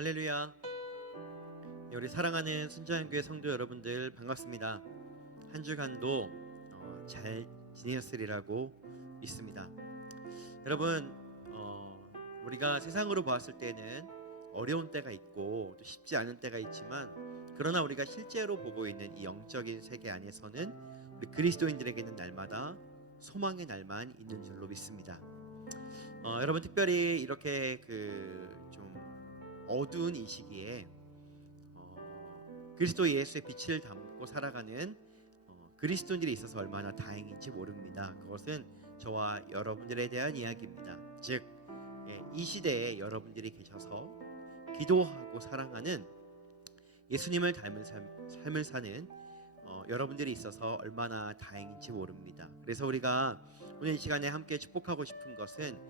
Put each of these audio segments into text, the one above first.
할렐루야. 우리 사랑하는 순자연교회 성도 여러분들 반갑습니다. 한 주간도 잘 지내셨으리라고 믿습니다. 여러분, 우리가 세상으로 보았을 때는 어려운 때가 있고 또 쉽지 않은 때가 있지만, 그러나 우리가 실제로 보고 있는 이 영적인 세계 안에서는 우리 그리스도인들에게는 날마다 소망의 날만 있는 줄로 믿습니다. 여러분, 특별히 이렇게 좀 어두운 이 시기에 그리스도 예수의 빛을 담고 살아가는 그리스도인들이 있어서 얼마나 다행인지 모릅니다. 그것은 저와 여러분들에 대한 이야기입니다. 즉, 이 시대에 여러분들이 계셔서 기도하고 사랑하는 예수님을 닮은 삶을 사는 여러분들이 있어서 얼마나 다행인지 모릅니다. 그래서 우리가 오늘 이 시간에 함께 축복하고 싶은 것은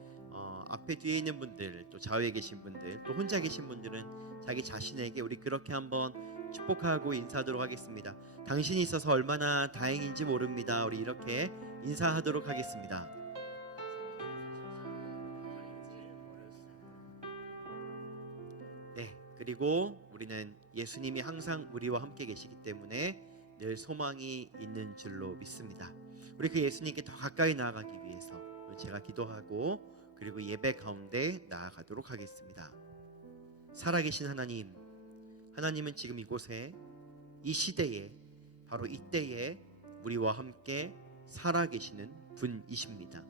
앞에 뒤에 있는 분들, 또 좌우에 계신 분들, 또 혼자 계신 분들은 자기 자신에게 우리 그렇게 한번 축복하고 인사하도록 하겠습니다. 당신이 있어서 얼마나 다행인지 모릅니다. 우리 이렇게 인사하도록 하겠습니다. 네, 그리고 우리는 예수님이 항상 우리와 함께 계시기 때문에 늘 소망이 있는 줄로 믿습니다. 우리 그 예수님께 더 가까이 나아가기 위해서 제가 기도하고 그리고 예배 가운데 나아가도록 하겠습니다. 살아계신 하나님, 하나님은 지금 이곳에, 이 시대에, 바로 이때에 우리와 함께 살아계시는 분이십니다.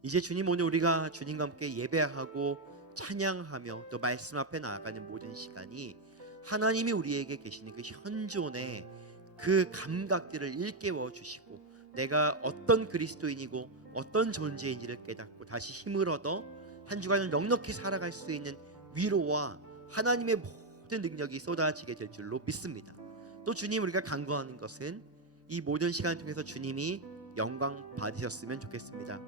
이제 주님, 오늘 우리가 주님과 함께 예배하고 찬양하며 또 말씀 앞에 나아가는 모든 시간이 하나님이 우리에게 계시는 그 현존의 그 감각들을 일깨워 주시고, 내가 어떤 그리스도인이고 어떤 존재인지를 깨닫고 다시 힘을 얻어 한 주간을 넉넉히 살아갈 수 있는 위로와 하나님의 모든 능력이 쏟아지게 될 줄로 믿습니다. 또 주님, 우리가 간구하는 것은 이 모든 시간을 통해서 주님이 영광 받으셨으면 좋겠습니다.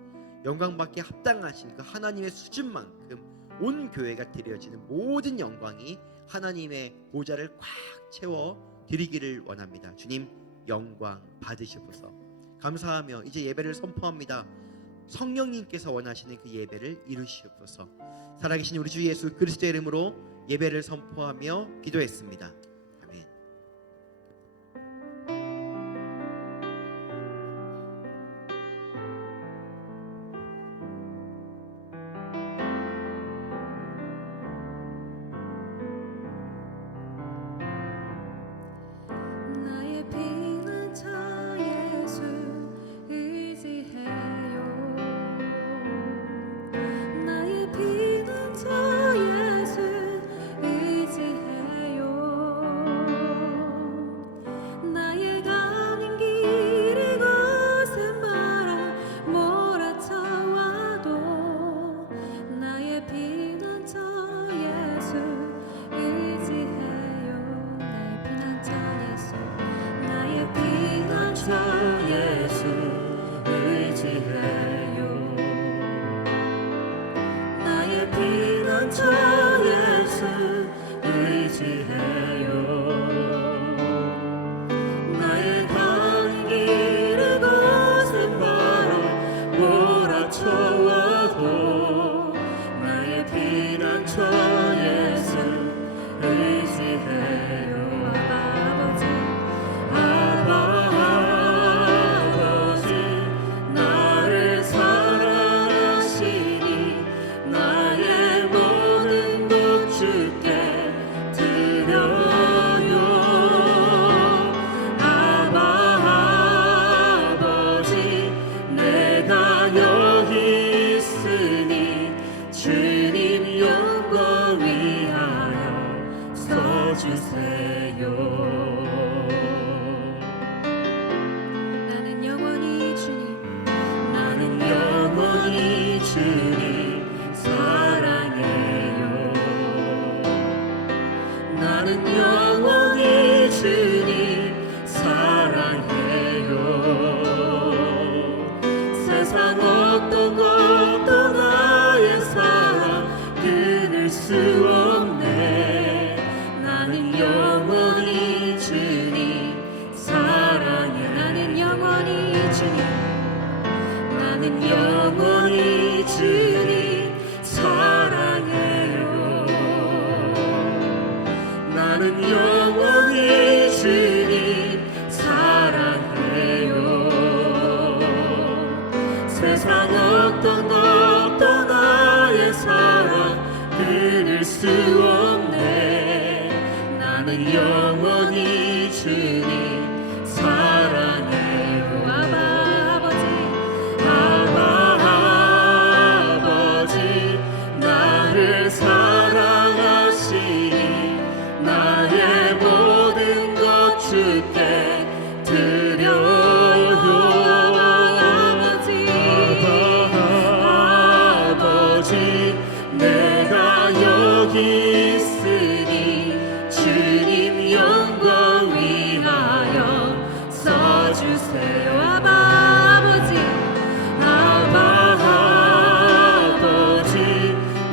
영광 받기에 합당하신 그 하나님의 수준만큼 온 교회가 드려지는 모든 영광이 하나님의 보좌를 꽉 채워 드리기를 원합니다. 주님, 영광 받으시옵소서. 감사하며 이제 예배를 선포합니다. 성령님께서 원하시는 그 예배를 이루시옵소서. 살아계신 우리 주 예수 그리스도의 이름으로 예배를 선포하며 기도했습니다. 아멘. 나의 피난처 예수 의지해요. 나의 피난처 예수 의지해요. 나의 가는 길 이곳에 바람 몰아쳐와도 나의 피난처 예수 의지해요. 나의 피난처 예수 의지해요. 나의 피난처 예수 의지해요. 나의 가는 길 이곳에 바람 몰아쳐와도 나의 피난처 예수 의지해요. 아버지, 나를 사랑하시니 나의 모든 것 주께 드려요. 아버지, 내가 여기 어떤 것도 나의 사랑 끊을 수 없네. 나는 영원히 주님 사랑해요. 아버지 나를 사랑하시니 나의 모든 것 주께 드려요. 아버지 내가 여기 있으니 주님 영광 위하여 써주세요. 아버지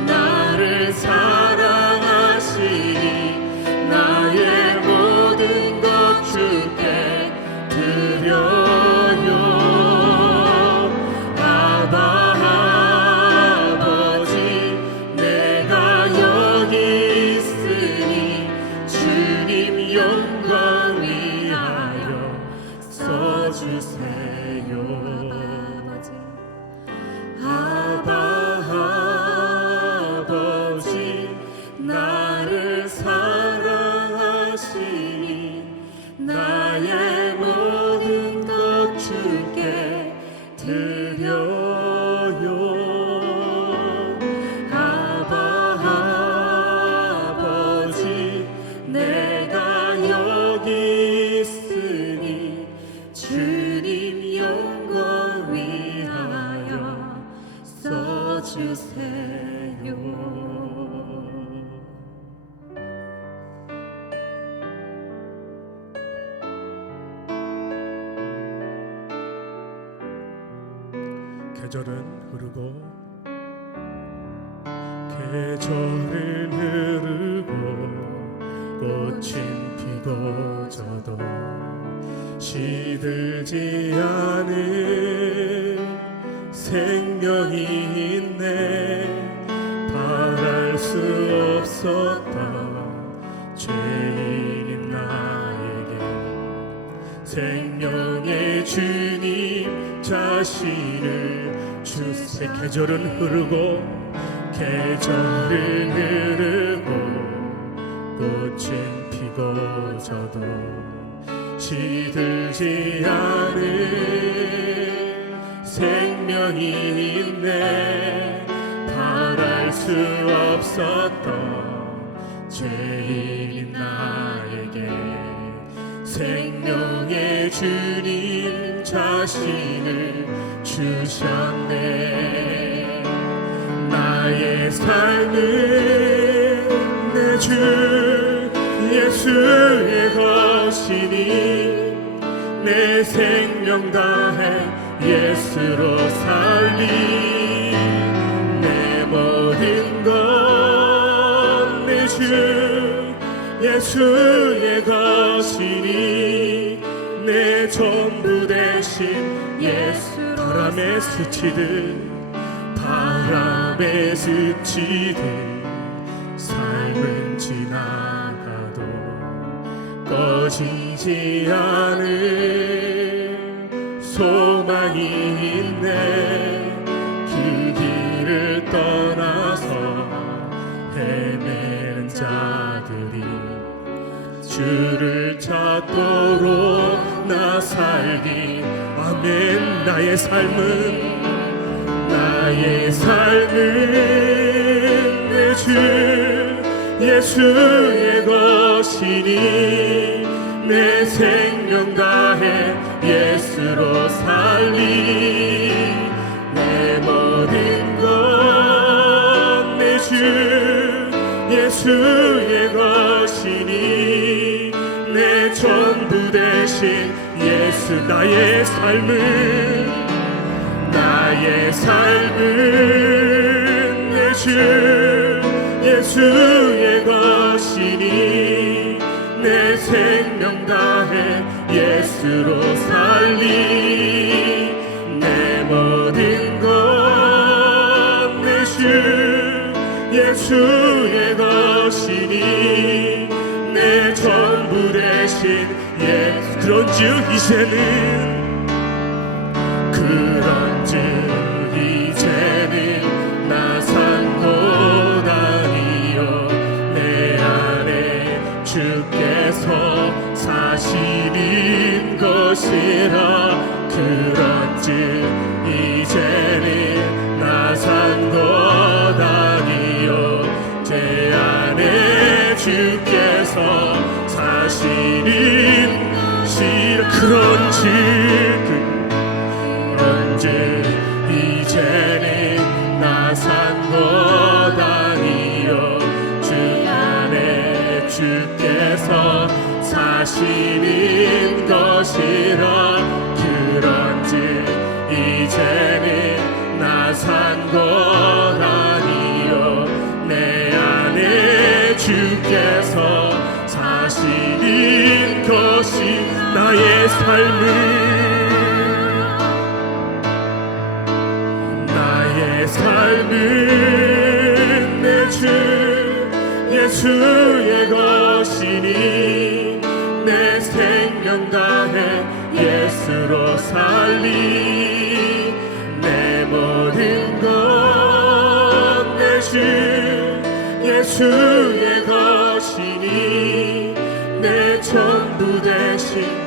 나를 사랑하시니 나의 모든 것 주께 드려요. 아버지 내가 여기 있으니 주님 영광 위하여 써주세요. 아버지 나를 사랑하시니 나의 모든 것 주께 드려요. 아버지 내가 여기 있으니 주님 영광 위하여 써주세요. 계절은 흐르고 계절은 흐르고 꽃은 피고 져도 시들지 않은 생명이 있네. 바랄 수 없었던 죄인인 나에게 생명의 주님 자신을 주세. 계절은 흐르고 계절은 흐르고 꽃은 피고 져도 시들지 않은 생명이 있네. 바랄 수 없었던 죄인인 나에게 생명의 주님 자신을 주셨네. 나의 삶은 내 주 예수의 것이니 내 생명 다해 예수로 살리. 내 모든 것 내 주 예수의 것이니 내 전부 대신 예수. 바람에 스치듯 바람에 스치듯 삶은 지나가도 꺼지지 않은 소망이 있네. 그 길을 떠나서 헤매는 자들이 주를 찾도록 나 살기. 아멘. 나의 삶은 내 주 예수의 것이니 내 생명 다해 예수로 살리. 내 모든 것 내 주 예수의 것이니 내 전부 대신 예수. 나의 삶은 내 주 예수의 것이니 내 생명 다해 예수로 살리. 내 모든 것 내 주 예수의 것이니 내 전부 대신 예수. 그런즉 이제는 사실인 것이라. 그런지 이제는 나 산 것 아니요 내 안에 주께서 사실인 것이 나의 삶은 내 주 예수의 것이니 내 생명 다해 예수로 살리. 내 모든 것 내 주 예수의 것이니 내 전부 되신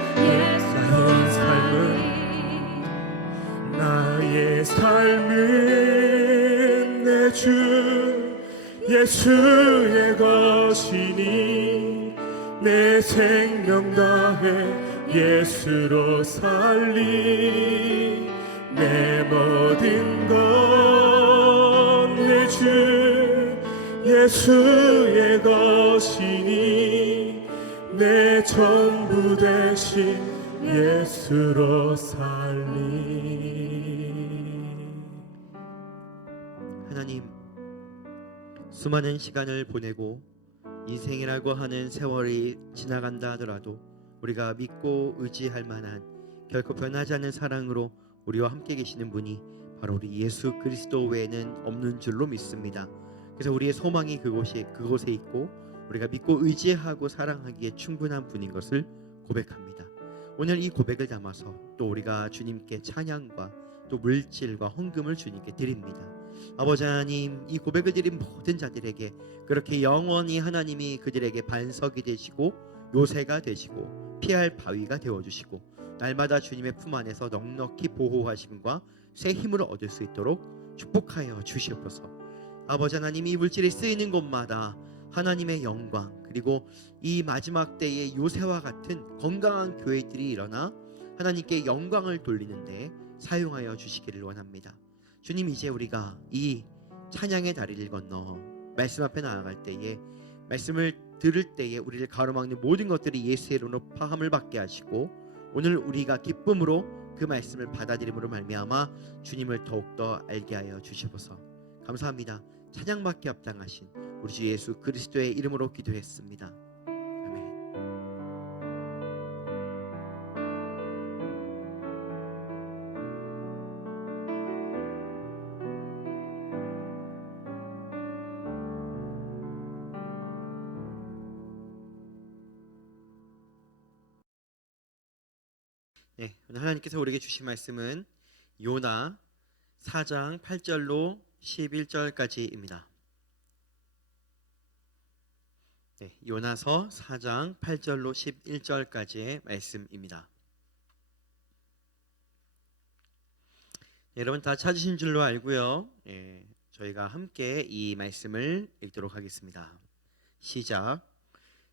나의 삶은 내 주 예수의 것이니 내 생명 다해 예수로 살리. 내 모든 것 내 주 예수의 것이니 내 전부 되신 예수로 살리. 하나님, 수많은 시간을 보내고 인생이라고 하는 세월이 지나간다 하더라도 우리가 믿고 의지할 만한 결코 변하지 않는 사랑으로 우리와 함께 계시는 분이 바로 우리 예수 그리스도 외에는 없는 줄로 믿습니다. 그래서 우리의 소망이 그곳에 있고 우리가 믿고 의지하고 사랑하기에 충분한 분인 것을 고백합니다. 오늘 이 고백을 담아서 또 우리가 주님께 찬양과 또 물질과 헌금을 주님께 드립니다. 아버지 하나님, 이 고백을 드린 모든 자들에게 그렇게 영원히 하나님이 그들에게 반석이 되시고 요새가 되시고 피할 바위가 되어주시고 날마다 주님의 품 안에서 넉넉히 보호하심과 새 힘을 얻을 수 있도록 축복하여 주시옵소서. 아버지 하나님, 이 물질이 쓰이는 곳마다 하나님의 영광, 그리고 이 마지막 때의 요새와 같은 건강한 교회들이 일어나 하나님께 영광을 돌리는데 사용하여 주시기를 원합니다. 주님, 이제 우리가 이 찬양의 다리를 건너 말씀 앞에 나아갈 때에, 말씀을 들을 때에 우리를 가로막는 모든 것들이 예수의 이름으로 파함을 받게 하시고, 오늘 우리가 기쁨으로 그 말씀을 받아들임으로 말미암아 주님을 더욱더 알게 하여 주시옵소서. 감사합니다. 찬양받기 합당하신 우리 주 예수 그리스도의 이름으로 기도했습니다. 아멘. 네, 오늘 하나님께서 우리에게 주신 말씀은 요나 4장 8절로 11절까지입니다. 네, 요나서 4장 8절로 11절까지의 말씀입니다. 네, 여러분 다 찾으신 줄로 알고요. 저희가 함께 이 말씀을 읽도록 하겠습니다. 시작.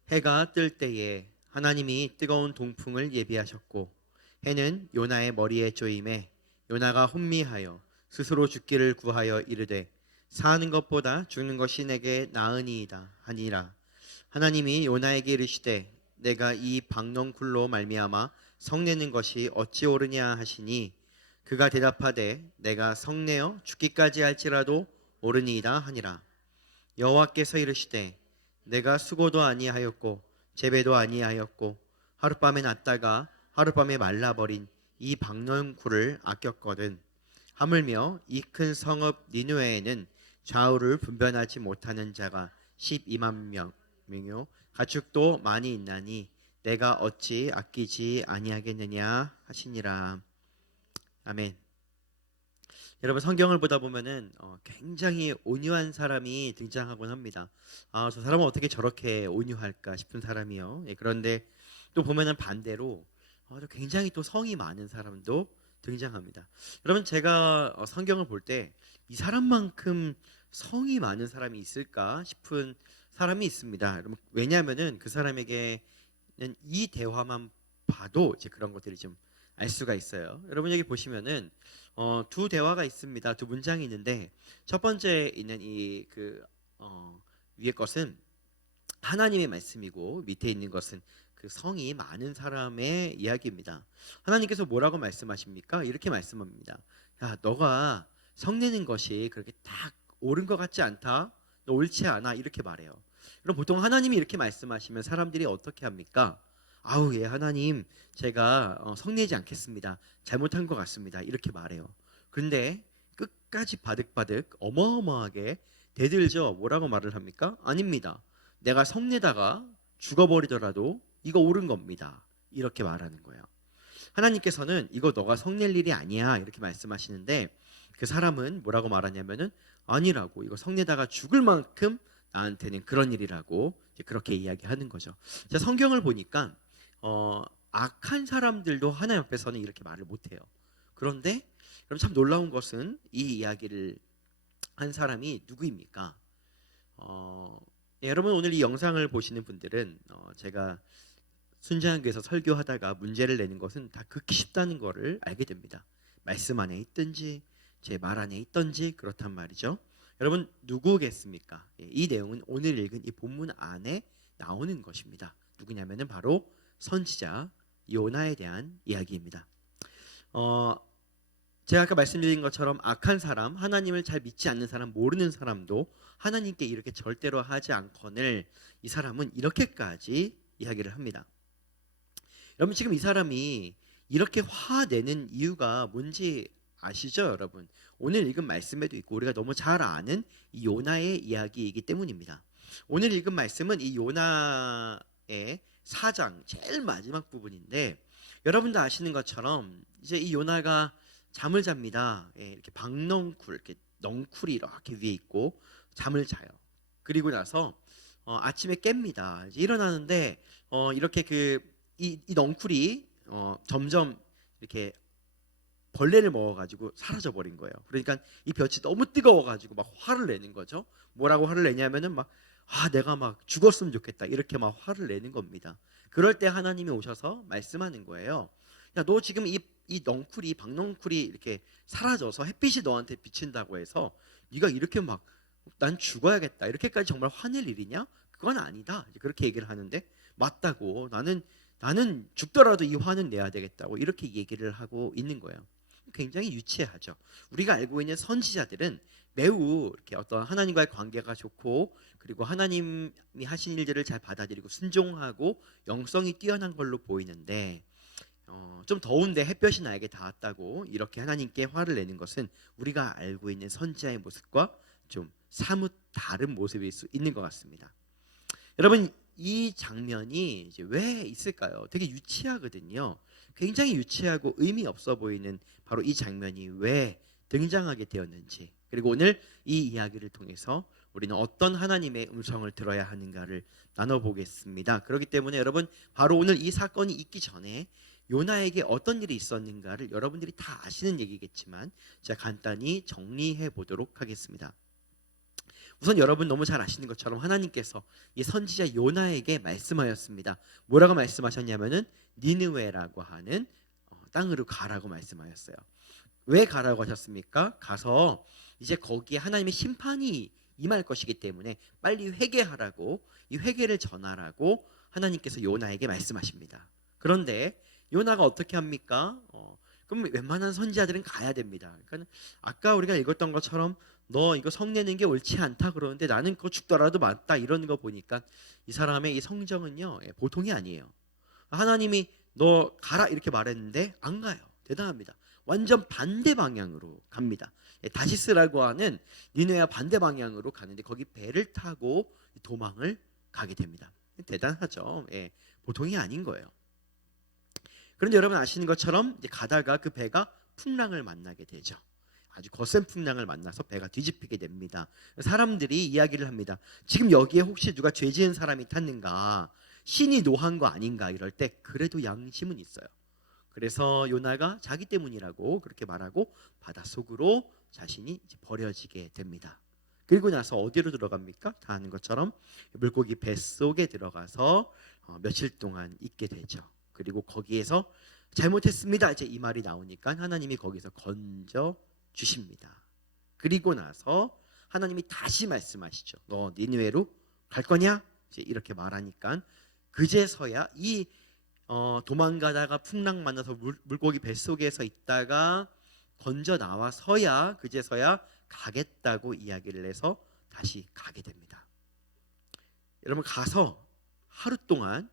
해가 뜰 때에 하나님이 뜨거운 동풍을 예비하셨고 해는 요나의 머리에 쪼임에 요나가 혼미하여 스스로 죽기를 구하여 이르되 사는 것보다 죽는 것이 내게 나으니이다 하니라. 하나님이 요나에게 이르시되 내가 이 박넝쿨로 말미암아 성내는 것이 어찌 옳으냐 하시니 그가 대답하되 내가 성내어 죽기까지 할지라도 옳으니이다 하니라. 여호와께서 이르시되 내가 수고도 아니하였고 재배도 아니하였고 하룻밤에 났다가 하룻밤에 말라버린 이 박넝쿨을 아꼈거든. 하물며 이 큰 성읍 니느웨에는 좌우를 분별하지 못하는 자가 12만 명이요 가축도 많이 있나니 내가 어찌 아끼지 아니하겠느냐 하시니라. 아멘. 여러분, 성경을 보다 보면은 굉장히 온유한 사람이 등장하곤 합니다. 저 사람은 어떻게 저렇게 온유할까 싶은 사람이요. 그런데 또 보면은 반대로 굉장히 또 성이 많은 사람도 등장합니다. 여러분, 제가 성경을 볼 때 이 사람만큼 성이 많은 사람이 있을까 싶은 사람이 있습니다. 여러분, 왜냐하면은 그 사람에게는 이 대화만 봐도 이제 그런 것들이 좀 알 수가 있어요. 여러분, 여기 보시면은 두 대화가 있습니다. 두 문장이 있는데 첫 번째 있는 이 위의 것은 하나님의 말씀이고 밑에 있는 것은 그 성이 많은 사람의 이야기입니다. 하나님께서 뭐라고 말씀하십니까? 이렇게 말씀합니다. 야, 너가 성내는 것이 그렇게 딱 옳은 것 같지 않다. 너 옳지 않아. 이렇게 말해요. 그럼 보통 하나님이 이렇게 말씀하시면 사람들이 어떻게 합니까? 아우, 예, 하나님, 제가 성내지 않겠습니다. 잘못한 것 같습니다. 이렇게 말해요. 그런데 끝까지 바득바득 어마어마하게 대들죠. 뭐라고 말을 합니까? 아닙니다. 내가 성내다가 죽어버리더라도 이거 옳은 겁니다. 이렇게 말하는 거예요. 하나님께서는 이거 너가 성낼 일이 아니야. 이렇게 말씀하시는데 그 사람은 뭐라고 말하냐면은 아니라고, 이거 성내다가 죽을 만큼 나한테는 그런 일이라고 이제 그렇게 이야기하는 거죠. 자, 성경을 보니까 악한 사람들도 하나님 앞에서는 이렇게 말을 못해요. 그런데 그럼 참 놀라운 것은 이 이야기를 한 사람이 누구입니까? 네, 여러분 오늘 이 영상을 보시는 분들은 제가 순장교에서 설교하다가 문제를 내는 것은 다 극히 쉽다는 것을 알게 됩니다. 말씀 안에 있든지 제 말 안에 있든지 그렇단 말이죠. 여러분 누구겠습니까? 이 내용은 오늘 읽은 이 본문 안에 나오는 것입니다. 누구냐면은 바로 선지자 요나에 대한 이야기입니다. 제가 아까 말씀드린 것처럼 악한 사람, 하나님을 잘 믿지 않는 사람, 모르는 사람도 하나님께 이렇게 절대로 하지 않거늘 이 사람은 이렇게까지 이야기를 합니다. 여러분 지금 이 사람이 이렇게 화내는 이유가 뭔지 아시죠, 여러분? 오늘 읽은 말씀에도 있고 우리가 너무 잘 아는 이 요나의 이야기이기 때문입니다. 오늘 읽은 말씀은 이 요나의 4장 제일 마지막 부분인데 여러분도 아시는 것처럼 이제 이 요나가 잠을 잡니다. 이렇게 박넝쿨, 이렇게 넝쿨이 이렇게 위에 있고 잠을 자요. 그리고 나서 아침에 깹니다. 이제 일어나는데 이렇게 이 넝쿨이 점점 이렇게 벌레를 먹어가지고 사라져 버린 거예요. 그러니까 이 볕이 너무 뜨거워가지고 막 화를 내는 거죠. 뭐라고 화를 내냐면은 막 내가 막 죽었으면 좋겠다 이렇게 막 화를 내는 겁니다. 그럴 때 하나님이 오셔서 말씀하는 거예요. 야, 너 지금 이 넝쿨이 박넝쿨이 이렇게 사라져서 햇빛이 너한테 비친다고 해서 네가 이렇게 막 난 죽어야겠다 이렇게까지 정말 화낼 일이냐? 그건 아니다. 그렇게 얘기를 하는데 맞다고, 나는 죽더라도 이 화는 내야 되겠다고 이렇게 얘기를 하고 있는 거예요. 굉장히 유치하죠. 우리가 알고 있는 선지자들은 매우 이렇게 어떤 하나님과의 관계가 좋고 그리고 하나님이 하신 일들을 잘 받아들이고 순종하고 영성이 뛰어난 걸로 보이는데 좀 더운데 햇볕이 나에게 닿았다고 이렇게 하나님께 화를 내는 것은 우리가 알고 있는 선지자의 모습과 좀 사뭇 다른 모습일 수 있는 것 같습니다. 여러분 이 장면이 이제 왜 있을까요? 되게 유치하거든요. 굉장히 유치하고 의미 없어 보이는 바로 이 장면이 왜 등장하게 되었는지, 그리고 오늘 이 이야기를 통해서 우리는 어떤 하나님의 음성을 들어야 하는가를 나눠보겠습니다. 그렇기 때문에 여러분 바로 오늘 이 사건이 있기 전에 요나에게 어떤 일이 있었는가를 여러분들이 다 아시는 얘기겠지만 제가 간단히 정리해 보도록 하겠습니다. 우선 여러분 너무 잘 아시는 것처럼 하나님께서 이 선지자 요나에게 말씀하였습니다. 뭐라고 말씀하셨냐면은 니느웨라고 하는 땅으로 가라고 말씀하셨어요. 왜 가라고 하셨습니까? 가서 이제 거기에 하나님의 심판이 임할 것이기 때문에 빨리 회개하라고, 이 회개를 전하라고 하나님께서 요나에게 말씀하십니다. 그런데 요나가 어떻게 합니까? 그럼 웬만한 선지자들은 가야 됩니다. 그러니까 아까 우리가 읽었던 것처럼 너 이거 성내는 게 옳지 않다 그러는데 나는 그거 죽더라도 맞다 이러는 거 보니까 이 사람의 이 성정은요 보통이 아니에요. 하나님이 너 가라 이렇게 말했는데 안 가요. 대단합니다. 완전 반대 방향으로 갑니다. 다시스라고 하는 니느웨와 반대 방향으로 가는데 거기 배를 타고 도망을 가게 됩니다. 대단하죠. 보통이 아닌 거예요. 그런데 여러분 아시는 것처럼 이제 가다가 그 배가 풍랑을 만나게 되죠. 아주 거센 풍랑을 만나서 배가 뒤집히게 됩니다. 사람들이 이야기를 합니다. 지금 여기에 혹시 누가 죄 지은 사람이 탔는가? 신이 노한 거 아닌가? 이럴 때 그래도 양심은 있어요. 그래서 요나가 자기 때문이라고 그렇게 말하고 바닷속으로 자신이 버려지게 됩니다. 그리고 나서 어디로 들어갑니까? 다 아는 것처럼 물고기 뱃속에 들어가서 며칠 동안 있게 되죠. 그리고 거기에서 잘못했습니다. 이제 이 말이 나오니까 하나님이 거기서 건져 주십니다. 그리고 나서 하나님이 다시 말씀하시죠. 너 니느웨로 갈 거냐? 이제 이렇게 말하니까 그제서야 이 도망가다가 풍랑 만나서 물고기 뱃속에서 있다가 건져 나와서야 그제서야 가겠다고 이야기를 해서 다시 가게 됩니다. 여러분 가서 하루 동안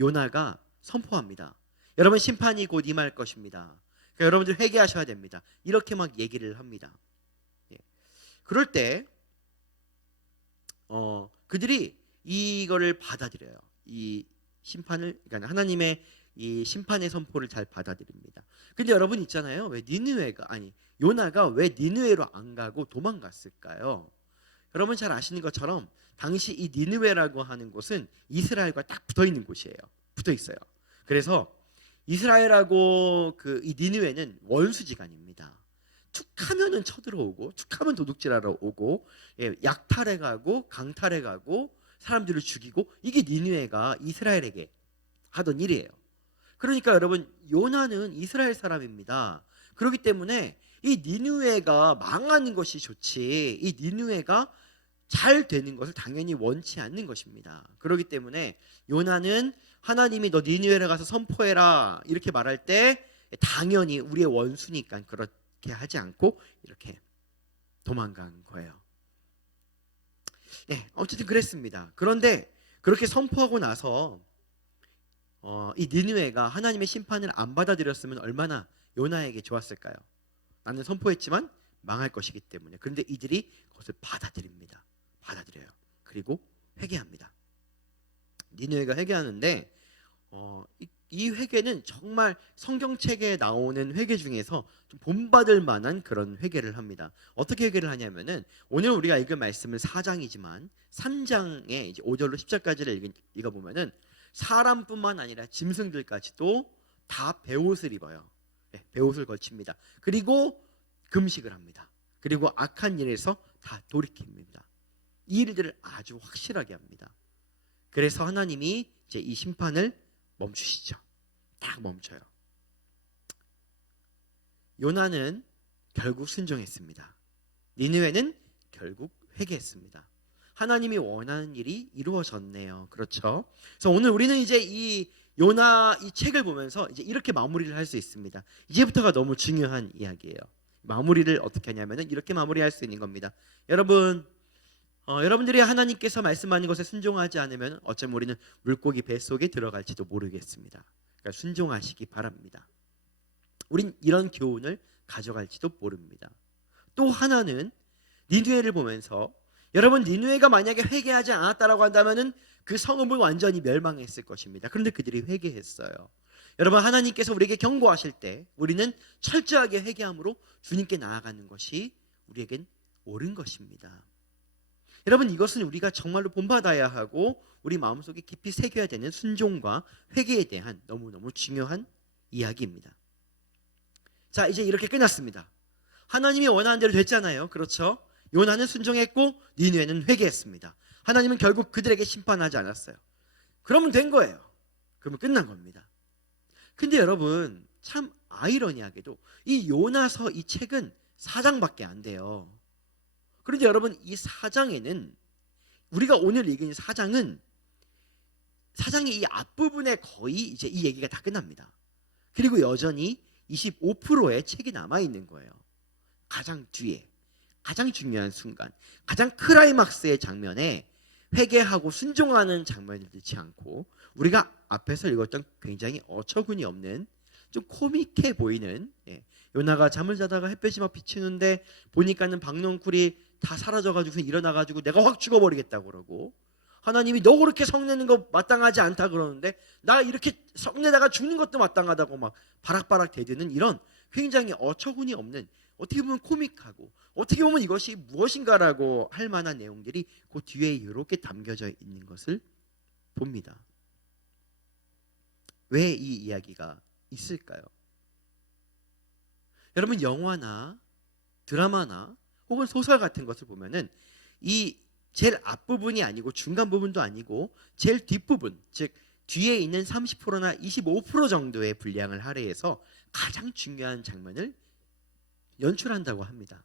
요나가 선포합니다. 여러분 심판이 곧 임할 것입니다. 그러니까 여러분들 회개하셔야 됩니다. 이렇게 막 얘기를 합니다. 그럴 때 그들이 이거를 받아들여요. 이 심판을, 그러니까 하나님의 이 심판의 선포를 잘 받아들입니다. 근데 여러분 있잖아요. 왜 요나가 왜 니느웨로 안 가고 도망갔을까요? 여러분 잘 아시는 것처럼 당시 이 니느웨라고 하는 곳은 이스라엘과 딱 붙어 있는 곳이에요. 붙어 있어요. 그래서 이스라엘하고 이 니느웨는 원수지간입니다. 툭하면은 쳐들어오고, 툭하면 도둑질하러 오고, 약탈해 가고, 강탈해 가고, 사람들을 죽이고, 이게 니느웨가 이스라엘에게 하던 일이에요. 그러니까 여러분 요나는 이스라엘 사람입니다. 그렇기 때문에 이 니느웨가 망하는 것이 좋지, 이 니느웨가 잘 되는 것을 당연히 원치 않는 것입니다. 그렇기 때문에 요나는 하나님이 너 니느웨를 가서 선포해라 이렇게 말할 때 당연히 우리의 원수니까 그렇게 하지 않고 이렇게 도망간 거예요. 어쨌든 그랬습니다. 그런데 그렇게 선포하고 나서 이 니느웨가 하나님의 심판을 안 받아들였으면 얼마나 요나에게 좋았을까요? 나는 선포했지만 망할 것이기 때문에. 그런데 이들이 그것을 받아들입니다. 받아들여요. 그리고 회개합니다. 니느웨가 회개하는데 이 회개는 정말 성경책에 나오는 회개 중에서 좀 본받을 만한 그런 회개를 합니다. 어떻게 회개를 하냐면은 오늘 우리가 읽은 말씀은 4장이지만 3장에 이제 5절로 10절까지를 읽어보면은 사람뿐만 아니라 짐승들까지도 다 베옷을 입어요. 베옷을 걸칩니다. 그리고 금식을 합니다. 그리고 악한 일에서 다 돌이킵니다. 이 일들을 아주 확실하게 합니다. 그래서 하나님이 이제 이 심판을 멈추시죠. 딱 멈춰요. 요나는 결국 순종했습니다. 니느웨는 결국 회개했습니다. 하나님이 원하는 일이 이루어졌네요. 그렇죠? 그래서 오늘 우리는 이제 이 요나 이 책을 보면서 이제 이렇게 마무리를 할 수 있습니다. 이제부터가 너무 중요한 이야기예요. 마무리를 어떻게 하냐면은 이렇게 마무리할 수 있는 겁니다. 여러분, 여러분들이 하나님께서 말씀하는 것에 순종하지 않으면 어쩌면 우리는 물고기 뱃속에 들어갈지도 모르겠습니다. 그러니까 순종하시기 바랍니다. 우린 이런 교훈을 가져갈지도 모릅니다. 또 하나는 니느웨를 보면서 여러분 니느웨가 만약에 회개하지 않았다라고 한다면은 그 성읍은 완전히 멸망했을 것입니다. 그런데 그들이 회개했어요. 여러분 하나님께서 우리에게 경고하실 때 우리는 철저하게 회개함으로 주님께 나아가는 것이 우리에겐 옳은 것입니다. 여러분 이것은 우리가 정말로 본받아야 하고 우리 마음속에 깊이 새겨야 되는 순종과 회개에 대한 너무너무 중요한 이야기입니다. 자 이제 이렇게 끝났습니다. 하나님이 원하는 대로 됐잖아요. 그렇죠? 요나는 순종했고 니느웨는 회개했습니다. 하나님은 결국 그들에게 심판하지 않았어요. 그러면 된 거예요. 그러면 끝난 겁니다. 근데 여러분 참 아이러니하게도 이 요나서 이 책은 4장밖에 안 돼요. 그런데 여러분 이 4장에는 우리가 오늘 읽은 4장은 4장의 이 앞부분에 거의 이제 이 얘기가 다 끝납니다. 그리고 여전히 25%의 책이 남아있는 거예요. 가장 뒤에 가장 중요한 순간 가장 클라이막스의 장면에 회개하고 순종하는 장면을 넣지 않고 우리가 앞에서 읽었던 굉장히 어처구니 없는 좀 코믹해 보이는 요나가 잠을 자다가 햇볕이 막 비치는데 보니까는 박넝쿨이 다 사라져가지고 일어나가지고 내가 확 죽어버리겠다고 그러고 하나님이 너 그렇게 성내는 거 마땅하지 않다 그러는데 나 이렇게 성내다가 죽는 것도 마땅하다고 막 바락바락 대드는 이런 굉장히 어처구니 없는 어떻게 보면 코믹하고 어떻게 보면 이것이 무엇인가라고 할 만한 내용들이 그 뒤에 이렇게 담겨져 있는 것을 봅니다. 왜 이 이야기가 있을까요? 여러분 영화나 드라마나 혹은 소설 같은 것을 보면은 이 제일 앞부분이 아니고 중간 부분도 아니고 제일 뒷부분 즉 뒤에 있는 30%나 25% 정도의 분량을 할애해서 가장 중요한 장면을 연출한다고 합니다.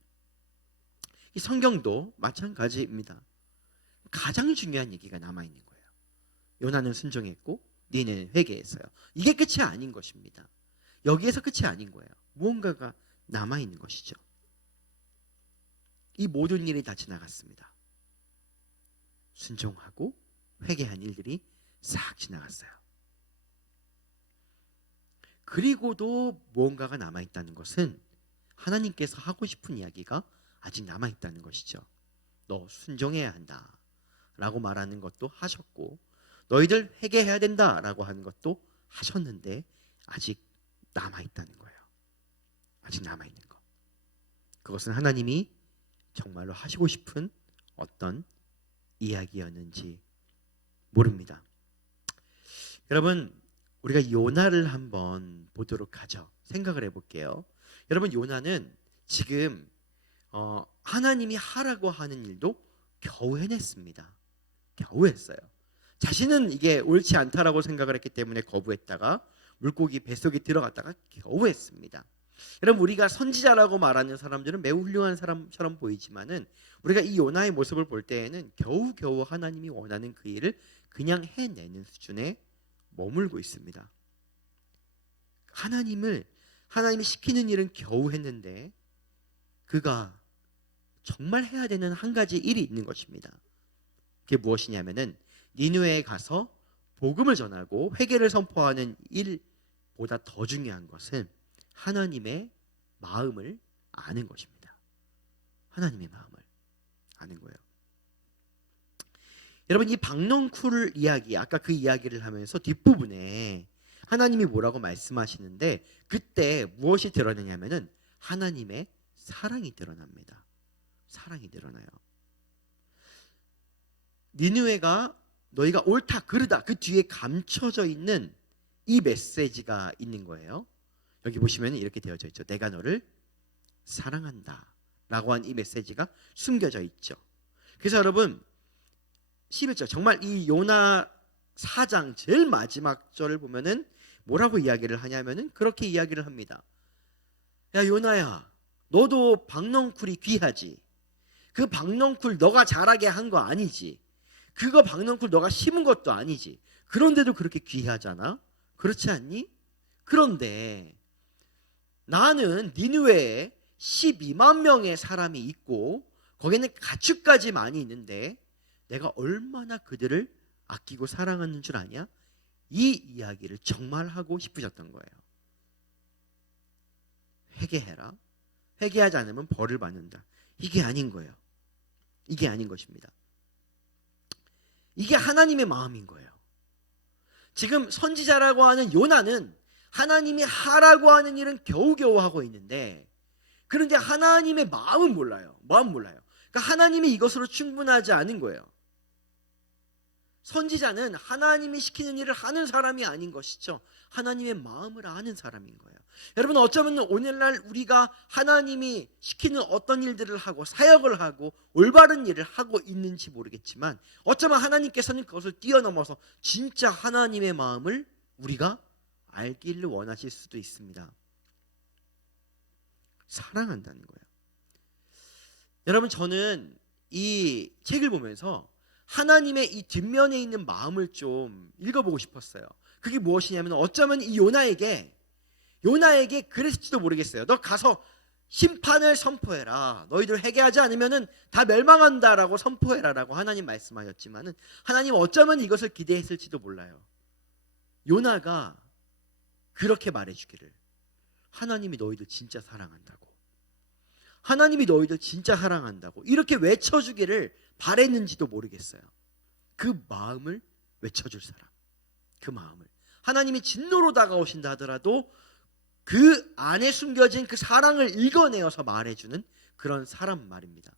이 성경도 마찬가지입니다. 가장 중요한 얘기가 남아있는 거예요. 요나는 순종했고 니네는 회개했어요. 이게 끝이 아닌 것입니다. 여기에서 끝이 아닌 거예요. 무언가가 남아있는 것이죠. 이 모든 일이 다 지나갔습니다. 순종하고 회개한 일들이 싹 지나갔어요. 그리고도 무언가가 남아있다는 것은 하나님께서 하고 싶은 이야기가 아직 남아있다는 것이죠. 너 순종해야 한다 라고 말하는 것도 하셨고, 너희들 회개해야 된다 라고 하는 것도 하셨는데 아직 남아있다는 거예요. 아직 남아있는 것. 그것은 하나님이 정말로 하시고 싶은 어떤 이야기였는지 모릅니다. 여러분, 우리가 요나를 한번 보도록 하죠. 생각을 해볼게요. 여러분, 요나는 지금 하나님이 하라고 하는 일도 겨우 해냈습니다. 겨우 했어요. 자신은 이게 옳지 않다라고 생각을 했기 때문에 거부했다가 물고기 뱃속에 들어갔다가 겨우 했습니다. 여러분, 우리가 선지자라고 말하는 사람들은 매우 훌륭한 사람처럼 보이지만은 우리가 이 요나의 모습을 볼 때에는 겨우겨우 하나님이 원하는 그 일을 그냥 해내는 수준에 머물고 있습니다. 하나님이 시키는 일은 겨우 했는데 그가 정말 해야 되는 한 가지 일이 있는 것입니다. 그게 무엇이냐면은 니느웨에 가서 복음을 전하고 회개를 선포하는 일보다 더 중요한 것은 하나님의 마음을 아는 것입니다. 하나님의 마음을 아는 거예요. 여러분, 이 박넝쿨 이야기, 아까 그 이야기를 하면서 뒷부분에 하나님이 뭐라고 말씀하시는데 그때 무엇이 드러나냐면은 하나님의 사랑이 드러납니다. 사랑이 드러나요. 니느웨가 너희가 옳다 그르다 그 뒤에 감춰져 있는 이 메시지가 있는 거예요. 여기 보시면 이렇게 되어져 있죠. 내가 너를 사랑한다 라고 한 이 메시지가 숨겨져 있죠. 그래서 여러분 11절, 정말 이 요나 4장 제일 마지막 절을 보면은 뭐라고 이야기를 하냐면은 그렇게 이야기를 합니다. 야 요나야, 너도 박넝쿨이 귀하지. 그 박넝쿨 너가 자라게 한 거 아니지. 그거 박넝쿨 너가 심은 것도 아니지. 그런데도 그렇게 귀하잖아. 그렇지 않니? 그런데 나는 니느웨에 12만 명의 사람이 있고 거기는 가축까지 많이 있는데 내가 얼마나 그들을 아끼고 사랑하는 줄 아냐? 이 이야기를 정말 하고 싶으셨던 거예요. 회개해라. 회개하지 않으면 벌을 받는다. 이게 아닌 거예요. 이게 아닌 것입니다. 이게 하나님의 마음인 거예요. 지금 선지자라고 하는 요나는 하나님이 하라고 하는 일은 겨우겨우 하고 있는데, 그런데 하나님의 마음은 몰라요. 마음 몰라요. 그러니까 하나님이 이것으로 충분하지 않은 거예요. 선지자는 하나님이 시키는 일을 하는 사람이 아닌 것이죠. 하나님의 마음을 아는 사람인 거예요. 여러분, 어쩌면 오늘날 우리가 하나님이 시키는 어떤 일들을 하고 사역을 하고 올바른 일을 하고 있는지 모르겠지만 어쩌면 하나님께서는 그것을 뛰어넘어서 진짜 하나님의 마음을 우리가 알기를 원하실 수도 있습니다. 사랑한다는 거예요. 여러분, 저는 이 책을 보면서 하나님의 이 뒷면에 있는 마음을 좀 읽어보고 싶었어요. 그게 무엇이냐면 어쩌면 이 요나에게 그랬을지도 모르겠어요. 너 가서 심판을 선포해라. 너희들 회개하지 않으면은 다 멸망한다라고 선포해라라고 하나님 말씀하셨지만은 하나님 어쩌면 이것을 기대했을지도 몰라요. 요나가 그렇게 말해주기를, 하나님이 너희들 진짜 사랑한다고, 하나님이 너희들 진짜 사랑한다고 이렇게 외쳐주기를 바랬는지도 모르겠어요. 그 마음을 외쳐줄 사람, 그 마음을 하나님이 진노로 다가오신다 하더라도 그 안에 숨겨진 그 사랑을 읽어내어서 말해주는 그런 사람 말입니다.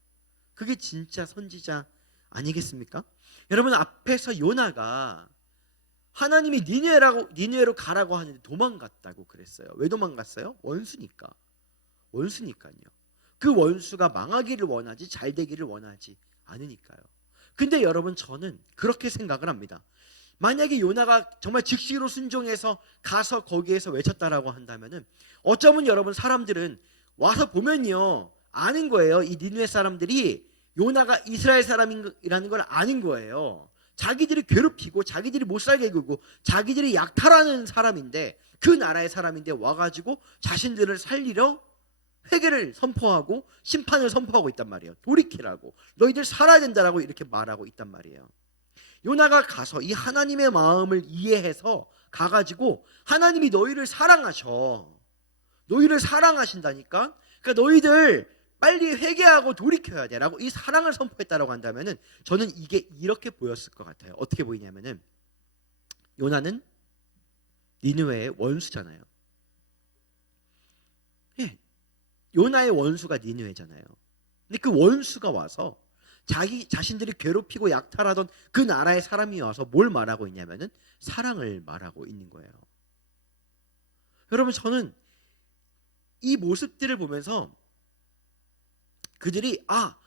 그게 진짜 선지자 아니겠습니까? 여러분, 앞에서 요나가 하나님이 니느웨로 가라고 하는데 도망갔다고 그랬어요. 왜 도망갔어요? 원수니까요. 그 원수가 망하기를 원하지 잘 되기를 원하지 않으니까요. 근데 여러분, 저는 그렇게 생각을 합니다. 만약에 요나가 정말 즉시로 순종해서 가서 거기에서 외쳤다라고 한다면은 어쩌면 여러분, 사람들은 와서 보면요 아는 거예요. 이 니느웨 사람들이 요나가 이스라엘 사람이라는 걸 아는 거예요. 자기들이 괴롭히고 자기들이 못 살게 굴고 자기들이 약탈하는 사람인데, 그 나라의 사람인데 와가지고 자신들을 살리려 회개를 선포하고 심판을 선포하고 있단 말이에요. 돌이키라고, 너희들 살아야 된다라고 이렇게 말하고 있단 말이에요. 요나가 가서 이 하나님의 마음을 이해해서 가가지고, 하나님이 너희를 사랑하셔, 너희를 사랑하신다니까, 그러니까 너희들 빨리 회개하고 돌이켜야 돼 라고 이 사랑을 선포했다라고 한다면은, 저는 이게 이렇게 보였을 것 같아요. 어떻게 보이냐면은, 요나는 니느웨의 원수잖아요. 예, 요나의 원수가 니느웨잖아요. 근데 그 원수가 와서 자신들이 괴롭히고 약탈하던 그 나라의 사람이 와서 뭘 말하고 있냐면은 사랑을 말하고 있는 거예요. 여러분, 저는 이 모습들을 보면서 그들이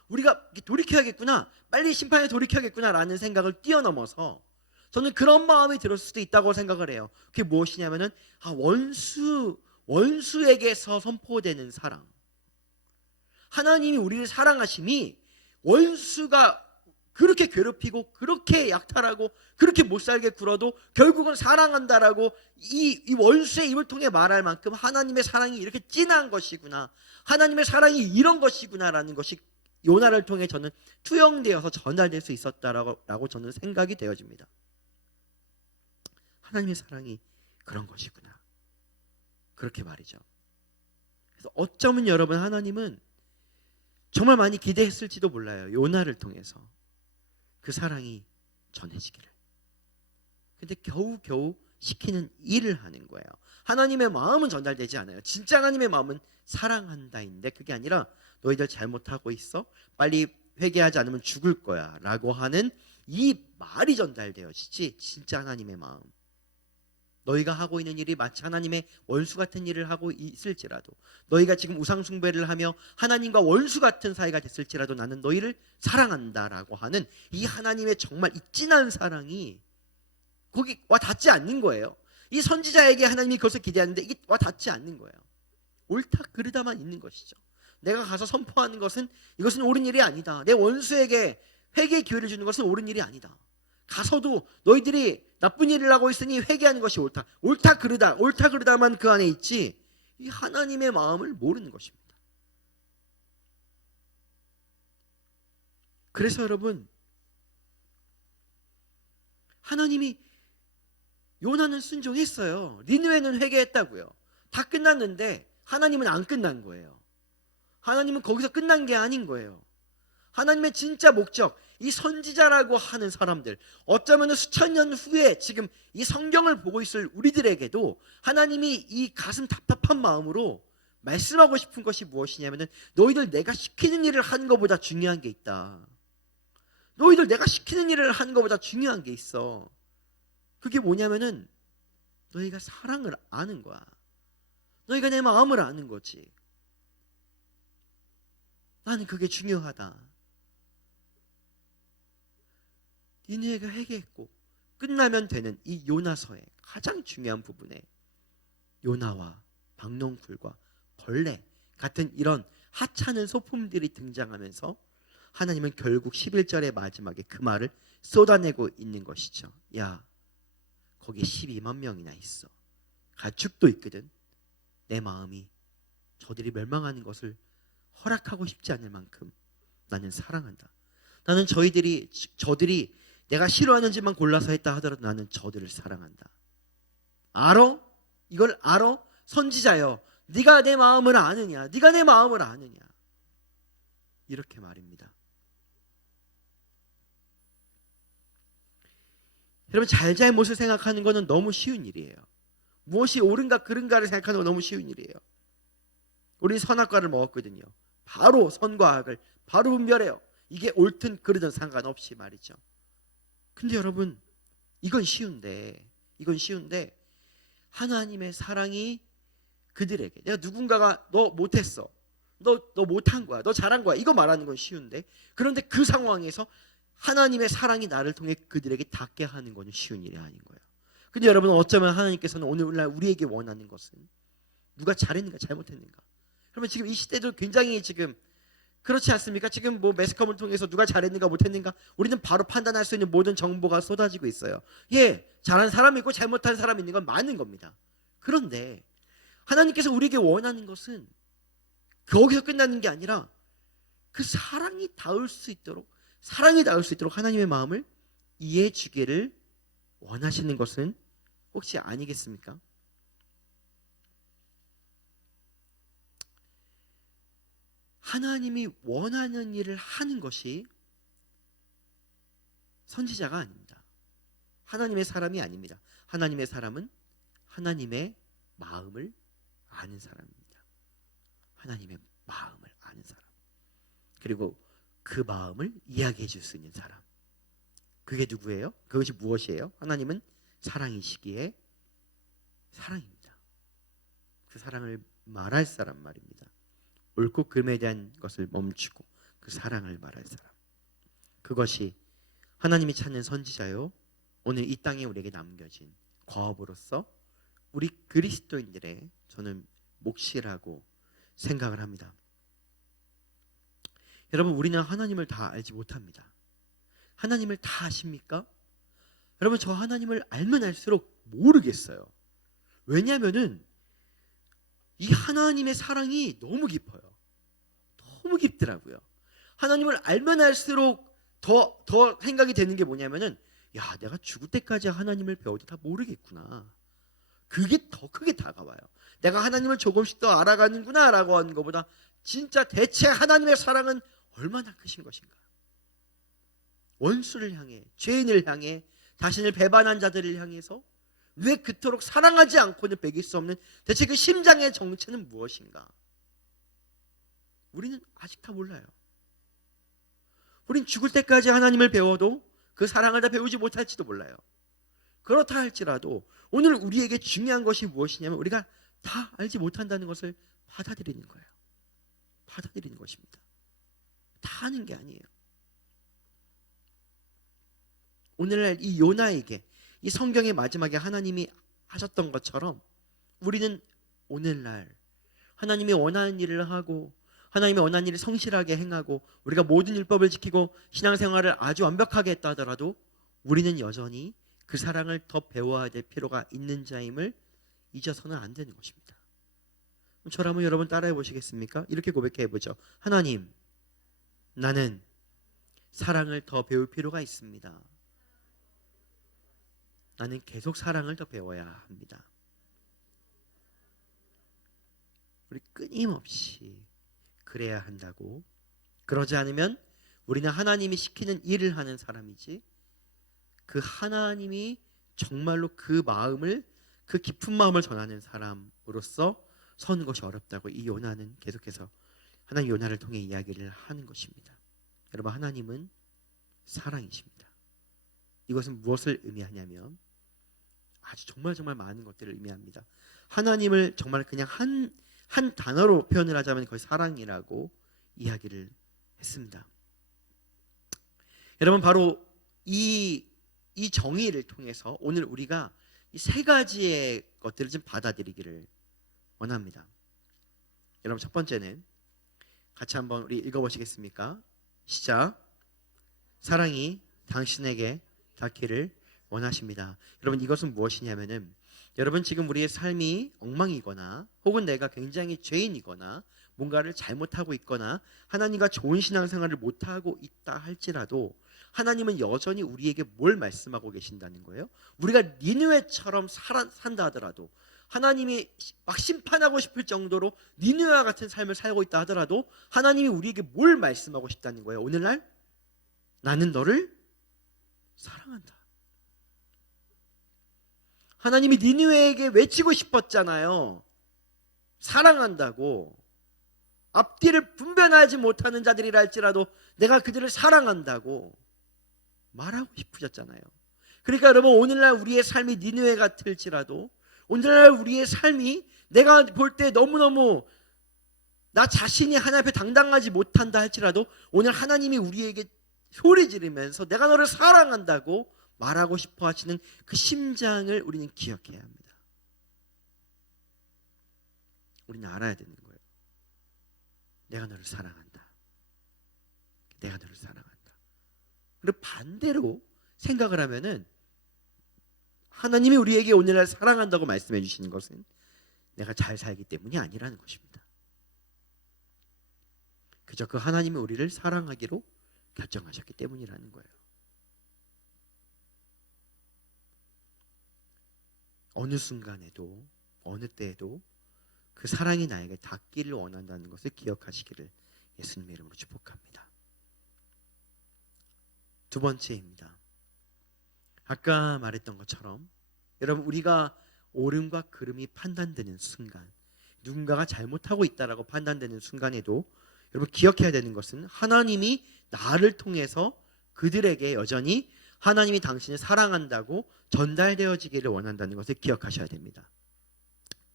우리가 돌이켜야겠구나, 빨리 심판에 돌이켜야겠구나 라는 생각을 뛰어넘어서 저는 그런 마음이 들었을 수도 있다고 생각을 해요. 그게 무엇이냐면은 원수에게서 선포되는 사랑, 하나님이 우리를 사랑하심이 원수가 그렇게 괴롭히고 그렇게 약탈하고 그렇게 못살게 굴어도 결국은 사랑한다라고 이 원수의 입을 통해 말할 만큼 하나님의 사랑이 이렇게 진한 것이구나, 하나님의 사랑이 이런 것이구나라는 것이 요나를 통해 저는 투영되어서 전달될 수 있었다라고 저는 생각이 되어집니다. 하나님의 사랑이 그런 것이구나, 그렇게 말이죠. 그래서 어쩌면 여러분, 하나님은 정말 많이 기대했을지도 몰라요. 요나를 통해서 그 사랑이 전해지기를. 근데 겨우겨우 시키는 일을 하는 거예요. 하나님의 마음은 전달되지 않아요. 진짜 하나님의 마음은 사랑한다인데, 그게 아니라 너희들 잘못하고 있어, 빨리 회개하지 않으면 죽을 거야 라고 하는 이 말이 전달되어지지, 진짜 하나님의 마음. 너희가 하고 있는 일이 마치 하나님의 원수 같은 일을 하고 있을지라도, 너희가 지금 우상 숭배를 하며 하나님과 원수 같은 사이가 됐을지라도 나는 너희를 사랑한다라고 하는 이 하나님의 정말 이 진한 사랑이 거기 와 닿지 않는 거예요. 이 선지자에게 하나님이 그것을 기대하는데 이게 와 닿지 않는 거예요. 옳다 그르다만 있는 것이죠. 내가 가서 선포하는 것은 이것은 옳은 일이 아니다, 내 원수에게 회개의 기회를 주는 것은 옳은 일이 아니다, 가서도 너희들이 나쁜 일을 하고 있으니 회개하는 것이 옳다, 옳다 그르다만 그 안에 있지, 이 하나님의 마음을 모르는 것입니다. 그래서 여러분, 하나님이 요나는 순종했어요. 니느웨는 회개했다고요. 다 끝났는데 하나님은 안 끝난 거예요. 하나님은 거기서 끝난 게 아닌 거예요. 하나님의 진짜 목적, 이 선지자라고 하는 사람들, 어쩌면 수천 년 후에 지금 이 성경을 보고 있을 우리들에게도 하나님이 이 가슴 답답한 마음으로 말씀하고 싶은 것이 무엇이냐면은, 너희들 내가 시키는 일을 하는 것보다 중요한 게 있다. 너희들 내가 시키는 일을 하는 것보다 중요한 게 있어. 그게 뭐냐면은 너희가 사랑을 아는 거야. 너희가 내 마음을 아는 거지. 나는 그게 중요하다. 니느웨가 회개했고 끝나면 되는 이 요나서의 가장 중요한 부분에 요나와 박농풀과 벌레 같은 이런 하찮은 소품들이 등장하면서 하나님은 결국 11절의 마지막에 그 말을 쏟아내고 있는 것이죠. 야, 거기 12만 명이나 있어. 가축도 있거든. 내 마음이 저들이 멸망하는 것을 허락하고 싶지 않을 만큼 나는 사랑한다. 나는 저들이 내가 싫어하는 짓만 골라서 했다 하더라도 나는 저들을 사랑한다. 알아? 이걸 알아? 선지자여, 네가 내 마음을 아느냐? 네가 내 마음을 아느냐? 이렇게 말입니다. 여러분, 잘잘못을 생각하는 것은 너무 쉬운 일이에요. 무엇이 옳은가 그른가를 생각하는 건 너무 쉬운 일이에요. 우리 선악과를 먹었거든요. 바로 선과 악을 바로 분별해요. 이게 옳든 그르든 상관없이 말이죠. 근데 여러분, 이건 쉬운데 하나님의 사랑이 그들에게, 내가 누군가가 너 못했어, 너 못한 거야, 너 잘한 거야, 이거 말하는 건 쉬운데, 그런데 그 상황에서 하나님의 사랑이 나를 통해 그들에게 닿게 하는 건 쉬운 일이 아닌 거예요. 근데 여러분, 어쩌면 하나님께서는 오늘날 우리에게 원하는 것은 누가 잘했는가 잘못했는가. 그러면 지금 이 시대도 굉장히 지금 그렇지 않습니까? 지금 뭐 매스컴을 통해서 누가 잘했는가 못했는가 우리는 바로 판단할 수 있는 모든 정보가 쏟아지고 있어요. 예, 잘한 사람이 있고 잘못한 사람이 있는 건 많은 겁니다. 그런데 하나님께서 우리에게 원하는 것은 거기서 끝나는 게 아니라 그 사랑이 닿을 수 있도록 하나님의 마음을 이해해 주기를 원하시는 것은 혹시 아니겠습니까? 하나님이 원하는 일을 하는 것이 선지자가 아닙니다. 하나님의 사람이 아닙니다. 하나님의 사람은 하나님의 마음을 아는 사람입니다. 하나님의 마음을 아는 사람. 그리고 그 마음을 이야기해 줄 수 있는 사람. 그게 누구예요? 그것이 무엇이에요? 하나님은 사랑이시기에 사랑입니다. 그 사랑을 말할 사람 말입니다. 옳고 그름에 대한 것을 멈추고 그 사랑을 말할 사람. 그것이 하나님이 찾는 선지자요, 오늘 이 땅에 우리에게 남겨진 과업으로서 우리 그리스도인들의 저는 몫이라고 생각을 합니다. 여러분, 우리는 하나님을 다 알지 못합니다. 하나님을 다 아십니까? 여러분, 저 하나님을 알면 알수록 모르겠어요. 왜냐하면은 이 하나님의 사랑이 너무 깊어요. 너무 깊더라고요. 하나님을 알면 알수록 더 생각이 되는 게 뭐냐면은, 야, 내가 죽을 때까지 하나님을 배워도 다 모르겠구나. 그게 더 크게 다가와요. 내가 하나님을 조금씩 더 알아가는구나 라고 하는 것보다 진짜 대체 하나님의 사랑은 얼마나 크신 것인가. 원수를 향해, 죄인을 향해, 자신을 배반한 자들을 향해서 왜 그토록 사랑하지 않고는 배길 수 없는 대체 그 심장의 정체는 무엇인가? 우리는 아직 다 몰라요. 우린 죽을 때까지 하나님을 배워도 그 사랑을 다 배우지 못할지도 몰라요. 그렇다 할지라도 오늘 우리에게 중요한 것이 무엇이냐면 우리가 다 알지 못한다는 것을 받아들이는 거예요. 받아들이는 것입니다. 다 아는 게 아니에요. 오늘날 이 요나에게 이 성경의 마지막에 하나님이 하셨던 것처럼 우리는 오늘날 하나님이 원하는 일을 하고 하나님이 원하는 일을 성실하게 행하고 우리가 모든 율법을 지키고 신앙생활을 아주 완벽하게 했다 하더라도 우리는 여전히 그 사랑을 더 배워야 될 필요가 있는 자임을 잊어서는 안 되는 것입니다. 저를 한번 여러분 따라해 보시겠습니까? 이렇게 고백해 보죠. 하나님, 나는 사랑을 더 배울 필요가 있습니다. 나는 계속 사랑을 더 배워야 합니다. 우리 끊임없이 그래야 한다고. 그러지 않으면 우리는 하나님이 시키는 일을 하는 사람이지 그 하나님이 정말로 그 마음을, 그 깊은 마음을 전하는 사람으로서 서는 것이 어렵다고 이 요나는 계속해서 하나님 요나를 통해 이야기를 하는 것입니다. 여러분, 하나님은 사랑이십니다. 이것은 무엇을 의미하냐면 아주 정말 많은 것들을 의미합니다. 하나님을 정말 그냥 한 단어로 표현을 하자면 거의 사랑이라고 이야기를 했습니다. 여러분, 바로 이 정의를 통해서 오늘 우리가 이 세 가지의 것들을 좀 받아들이기를 원합니다. 여러분, 첫 번째는 같이 한번 우리 읽어보시겠습니까? 시작. 사랑이 당신에게 닿기를 원하십니다. 여러분, 이것은 무엇이냐면은 여러분, 지금 우리의 삶이 엉망이거나 혹은 내가 굉장히 죄인이거나 뭔가를 잘못하고 있거나 하나님과 좋은 신앙생활을 못하고 있다 할지라도 하나님은 여전히 우리에게 뭘 말씀하고 계신다는 거예요? 우리가 니느웨처럼 산다 하더라도, 하나님이 막 심판하고 싶을 정도로 니느웨와 같은 삶을 살고 있다 하더라도 하나님이 우리에게 뭘 말씀하고 싶다는 거예요? 오늘날 나는 너를 사랑한다. 하나님이 니느웨에게 외치고 싶었잖아요. 사랑한다고. 앞뒤를 분별하지 못하는 자들이라 할지라도 내가 그들을 사랑한다고 말하고 싶으셨잖아요. 그러니까 여러분, 오늘날 우리의 삶이 니느웨 같을지라도, 오늘날 우리의 삶이 내가 볼 때 너무너무 나 자신이 하나님 앞에 당당하지 못한다 할지라도 오늘 하나님이 우리에게 소리 지르면서 내가 너를 사랑한다고 말하고 싶어 하시는 그 심장을 우리는 기억해야 합니다. 우리는 알아야 되는 거예요. 내가 너를 사랑한다. 내가 너를 사랑한다. 그리고 반대로 생각을 하면은 하나님이 우리에게 오늘날 사랑한다고 말씀해 주시는 것은 내가 잘 살기 때문이 아니라는 것입니다. 그저 그 하나님이 우리를 사랑하기로 결정하셨기 때문이라는 거예요. 어느 순간에도 어느 때에도 그 사랑이 나에게 닿기를 원한다는 것을 기억하시기를 예수님의 이름으로 축복합니다. 두 번째입니다. 아까 말했던 것처럼 여러분, 우리가 옳음과 그름이 판단되는 순간, 누군가가 잘못하고 있다라고 판단되는 순간에도 여러분 기억해야 되는 것은 하나님이 나를 통해서 그들에게 여전히 하나님이 당신을 사랑한다고 전달되어지기를 원한다는 것을 기억하셔야 됩니다.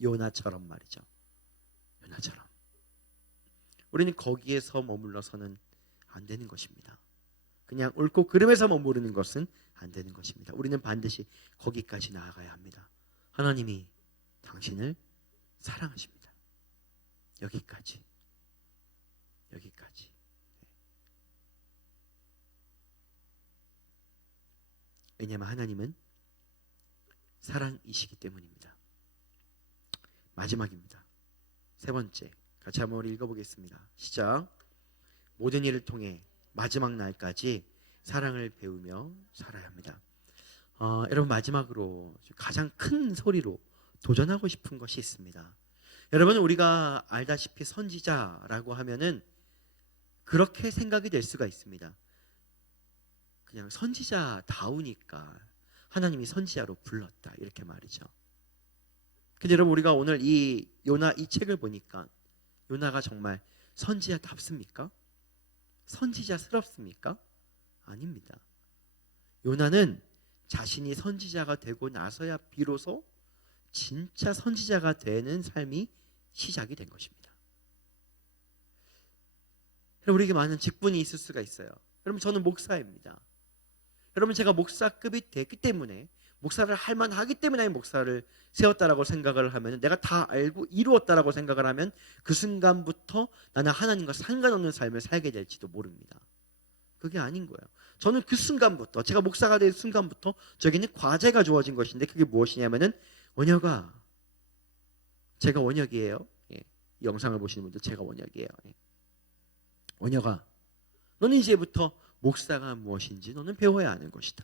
요나처럼 말이죠. 요나처럼 우리는 거기에서 머물러서는 안 되는 것입니다. 그냥 옳고 그름에서 머무르는 것은 안 되는 것입니다. 우리는 반드시 거기까지 나아가야 합니다. 하나님이 당신을 사랑하십니다. 여기까지. 왜냐하면 하나님은 사랑이시기 때문입니다. 마지막입니다. 세 번째, 같이 한번 읽어보겠습니다. 시작. 모든 일을 통해 마지막 날까지 사랑을 배우며 살아야 합니다. 여러분, 마지막으로 가장 큰 소리로 도전하고 싶은 것이 있습니다. 여러분, 우리가 알다시피 선지자라고 하면은 그렇게 생각이 될 수가 있습니다. 그냥 선지자다우니까 하나님이 선지자로 불렀다, 이렇게 말이죠. 근데 여러분, 우리가 오늘 이 요나 이 책을 보니까 요나가 정말 선지자답습니까? 선지자스럽습니까? 아닙니다. 요나는 자신이 선지자가 되고 나서야 비로소 진짜 선지자가 되는 삶이 시작이 된 것입니다. 여러분, 우리에게 많은 직분이 있을 수가 있어요. 여러분, 저는 목사입니다. 여러분, 제가 목사급이 됐기 때문에, 목사를 할 만하기 때문에 목사를 세웠다라고 생각을 하면, 내가 다 알고 이루었다라고 생각을 하면 그 순간부터 나는 하나님과 상관없는 삶을 살게 될지도 모릅니다. 그게 아닌 거예요. 저는 그 순간부터, 제가 목사가 된 순간부터 저에게는 과제가 주어진 것인데, 그게 무엇이냐면은, 원혁아, 제가 원혁이에요. 예. 이 영상을 보시는 분들, 제가 원혁이에요. 예. 원혁아, 너는 이제부터 목사가 무엇인지 너는 배워야 하는 것이다.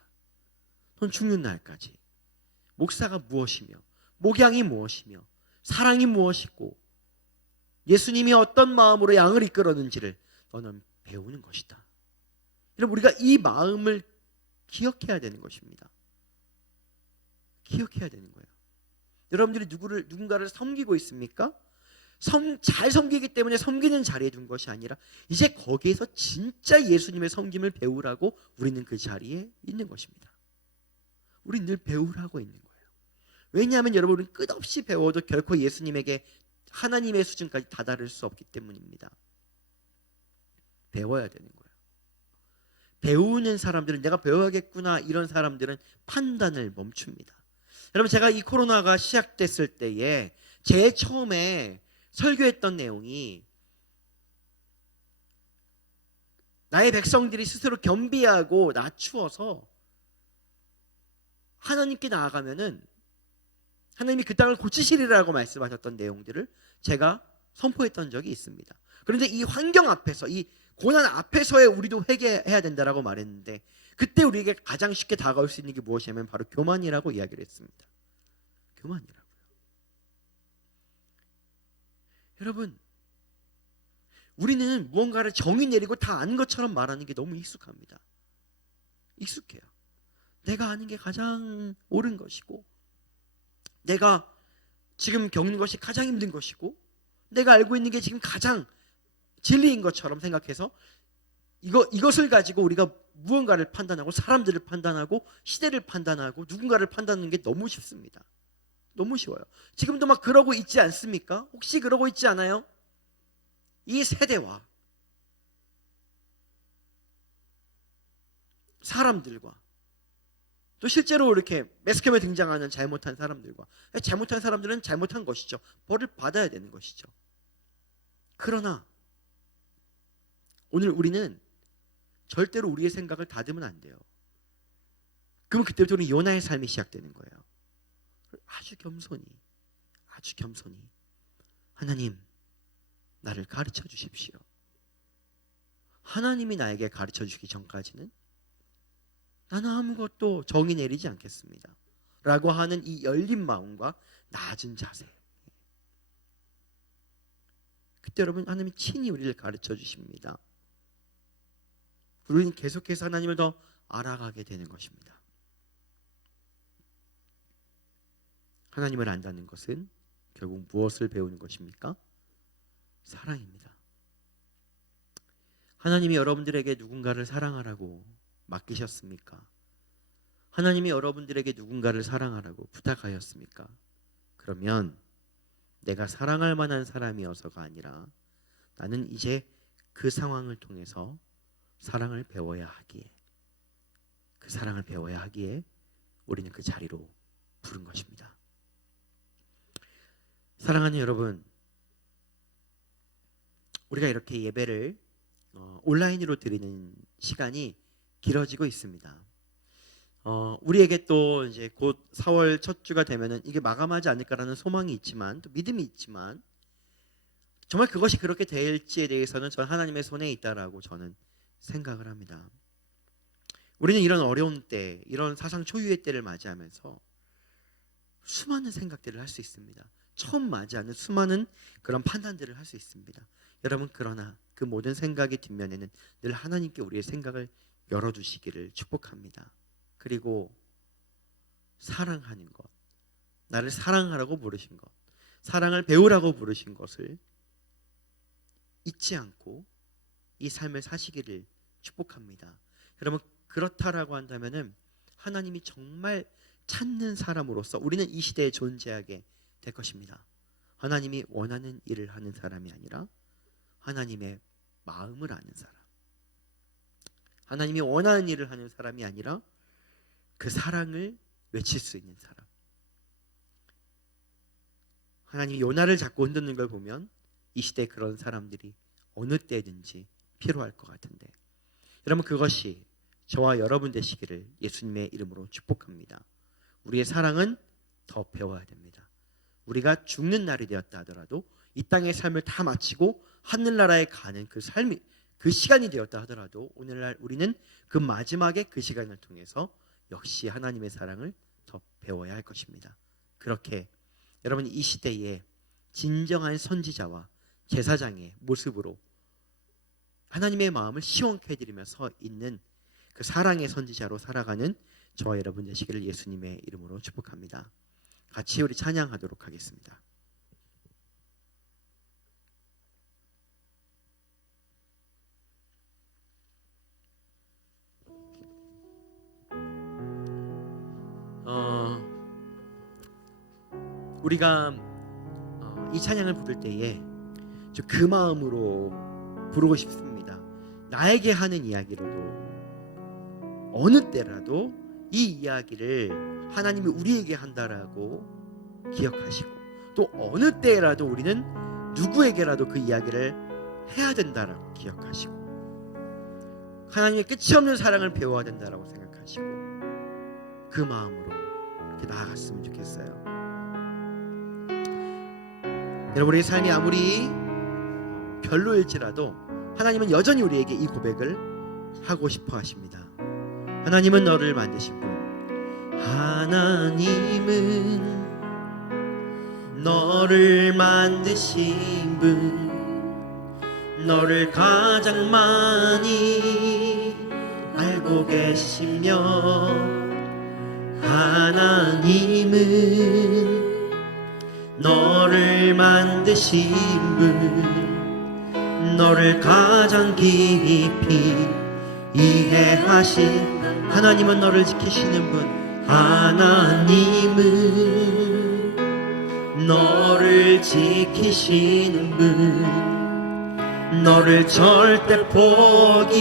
넌 죽는 날까지 목사가 무엇이며, 목양이 무엇이며, 사랑이 무엇이고, 예수님이 어떤 마음으로 양을 이끌었는지를 너는 배우는 것이다. 여러분, 우리가 이 마음을 기억해야 되는 것입니다. 기억해야 되는 거예요. 여러분들이 누군가를 섬기고 있습니까? 잘 섬기기 때문에 섬기는 자리에 둔 것이 아니라 이제 거기에서 진짜 예수님의 섬김을 배우라고 우리는 그 자리에 있는 것입니다. 우리는 늘 배우라고 있는 거예요. 왜냐하면 여러분, 우리는 끝없이 배워도 결코 예수님에게 하나님의 수준까지 다다를 수 없기 때문입니다. 배워야 되는 거예요. 배우는 사람들은, 내가 배워야겠구나, 이런 사람들은 판단을 멈춥니다. 여러분, 제가 이 코로나가 시작됐을 때에 제일 처음에 설교했던 내용이, 나의 백성들이 스스로 겸비하고 낮추어서 하나님께 나아가면은 하나님이 그 땅을 고치시리라고 말씀하셨던 내용들을 제가 선포했던 적이 있습니다. 그런데 이 환경 앞에서, 이 고난 앞에서의 우리도 회개해야 된다라고 말했는데, 그때 우리에게 가장 쉽게 다가올 수 있는 게 무엇이냐면 바로 교만이라고 이야기를 했습니다. 교만이라고요. 여러분, 우리는 무언가를 정의 내리고 다 아는 것처럼 말하는 게 너무 익숙합니다. 익숙해요. 내가 아는 게 가장 옳은 것이고, 내가 지금 겪는 것이 가장 힘든 것이고, 내가 알고 있는 게 지금 가장 진리인 것처럼 생각해서 이것을 가지고 우리가 무언가를 판단하고, 사람들을 판단하고, 시대를 판단하고, 누군가를 판단하는 게 너무 쉽습니다. 너무 쉬워요. 지금도 막 그러고 있지 않습니까? 혹시 그러고 있지 않아요? 이 세대와 사람들과, 또 실제로 이렇게 매스컴에 등장하는 잘못한 사람들과, 잘못한 사람들은 잘못한 것이죠. 벌을 받아야 되는 것이죠. 그러나 오늘 우리는 절대로 우리의 생각을 다듬으면 안 돼요. 그러면 그때부터 우리 요나의 삶이 시작되는 거예요. 아주 겸손히 하나님, 나를 가르쳐 주십시오. 하나님이 나에게 가르쳐 주기 전까지는 나는 아무것도 정의 내리지 않겠습니다 라고 하는 이 열린 마음과 낮은 자세. 그때 여러분, 하나님이 친히 우리를 가르쳐 주십니다. 우리는 계속해서 하나님을 더 알아가게 되는 것입니다. 하나님을 안다는 것은 결국 무엇을 배우는 것입니까? 사랑입니다. 하나님이 여러분들에게 누군가를 사랑하라고 맡기셨습니까? 하나님이 여러분들에게 누군가를 사랑하라고 부탁하였습니까? 그러면 내가 사랑할 만한 사람이어서가 아니라 나는 이제 그 상황을 통해서 사랑을 배워야 하기에, 그 사랑을 배워야 하기에 우리는 그 자리로 부른 것입니다. 사랑하는 여러분, 우리가 이렇게 예배를 온라인으로 드리는 시간이 길어지고 있습니다. 우리에게 또 이제 곧 4월 첫 주가 되면은 이게 마감하지 않을까라는 소망이 있지만, 또 믿음이 있지만, 정말 그것이 그렇게 될지에 대해서는 전 하나님의 손에 있다라고 저는 생각을 합니다. 우리는 이런 어려운 때, 이런 사상 초유의 때를 맞이하면서 수많은 생각들을 할 수 있습니다. 처음 맞이하는 수많은 그런 판단들을 할 수 있습니다. 여러분, 그러나 그 모든 생각의 뒷면에는 늘 하나님께 우리의 생각을 열어두시기를 축복합니다. 그리고 사랑하는 것, 나를 사랑하라고 부르신 것, 사랑을 배우라고 부르신 것을 잊지 않고 이 삶을 사시기를 축복합니다. 여러분, 그렇다라고 한다면은 하나님이 정말 찾는 사람으로서 우리는 이 시대에 존재하게 될 것입니다. 하나님이 원하는 일을 하는 사람이 아니라 하나님의 마음을 아는 사람, 하나님이 원하는 일을 하는 사람이 아니라 그 사랑을 외칠 수 있는 사람. 하나님이 요나를 잡고 흔드는 걸 보면 이 시대에 그런 사람들이 어느 때든지 필요할 것 같은데, 여러분, 그것이 저와 여러분 되시기를 예수님의 이름으로 축복합니다. 우리의 사랑은 더 배워야 됩니다. 우리가 죽는 날이 되었다 하더라도, 이 땅의 삶을 다 마치고 하늘나라에 가는 그 삶이, 그 시간이 되었다 하더라도, 오늘날 우리는 그 마지막에 그 시간을 통해서 역시 하나님의 사랑을 더 배워야 할 것입니다. 그렇게 여러분, 이 시대에 진정한 선지자와 제사장의 모습으로 하나님의 마음을 시원케 해드리며 서 있는 그 사랑의 선지자로 살아가는 저와 여러분 되시기를 예수님의 이름으로 축복합니다. 같이 우리 찬양하도록 하겠습니다. 우리가 이 찬양을 부를 때에 저 그 마음으로 부르고 싶습니다. 나에게 하는 이야기라도 어느 때라도 이 이야기를 하나님이 우리에게 한다라고 기억하시고, 또 어느 때라도 우리는 누구에게라도 그 이야기를 해야 된다라고 기억하시고, 하나님의 끝이 없는 사랑을 배워야 된다라고 생각하시고, 그 마음으로 이렇게 나아갔으면 좋겠어요. 여러분, 우리의 삶이 아무리 별로일지라도 하나님은 여전히 우리에게 이 고백을 하고 싶어 하십니다. 하나님은 너를 만드신 분, 하나님은 너를 만드신 분, 너를 가장 많이 알고 계시며, 하나님은 너를 만드신 분, 너를 가장 깊이 이해하신 하나님은 너를 지키시는 분, 하나님은 너를 지키시는 분, 너를 절대 포기하지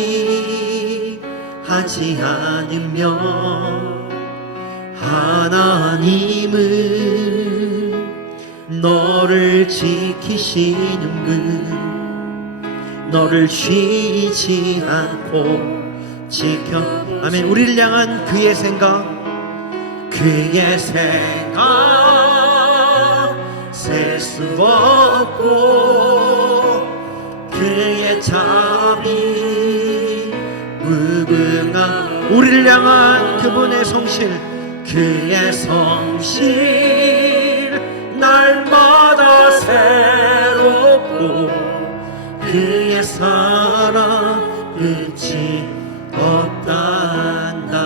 않으며, 하나님은 너를 지키시는 분, 너를 쉬지 않고 지켜. 아멘. 우리를 향한 그의 생각, 그의 생각 셀 수 없고, 그의 자비 무궁한, 우리를 향한 그분의 성실, 그의 성실 날마다 새롭고, 그의 사랑 끝이 없단다.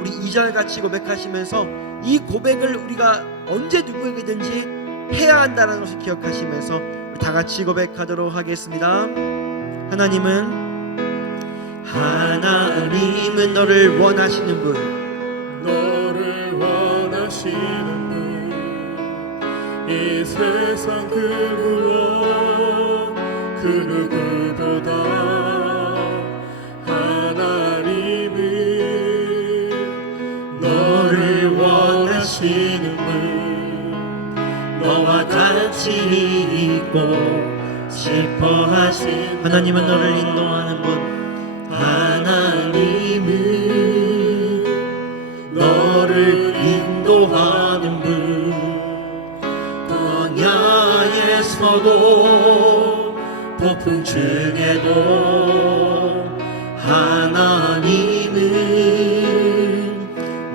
우리 2절 같이 고백하시면서 이 고백을 우리가 언제 누구에게든지 해야 한다는 것을 기억하시면서 우리 다 같이 고백하도록 하겠습니다. 하나님은 너를 원하시는 분, 너를 원하시는 분, 이 세상 그 무엇 그 누구보다 하나님은 너를 원하시는 분, 너와 같이 있고 싶어 하신, 하나님은 너를 인도하는 분, 하나님은 너를 인도하는 분, 광야에서도 폭풍 중에도 하나님은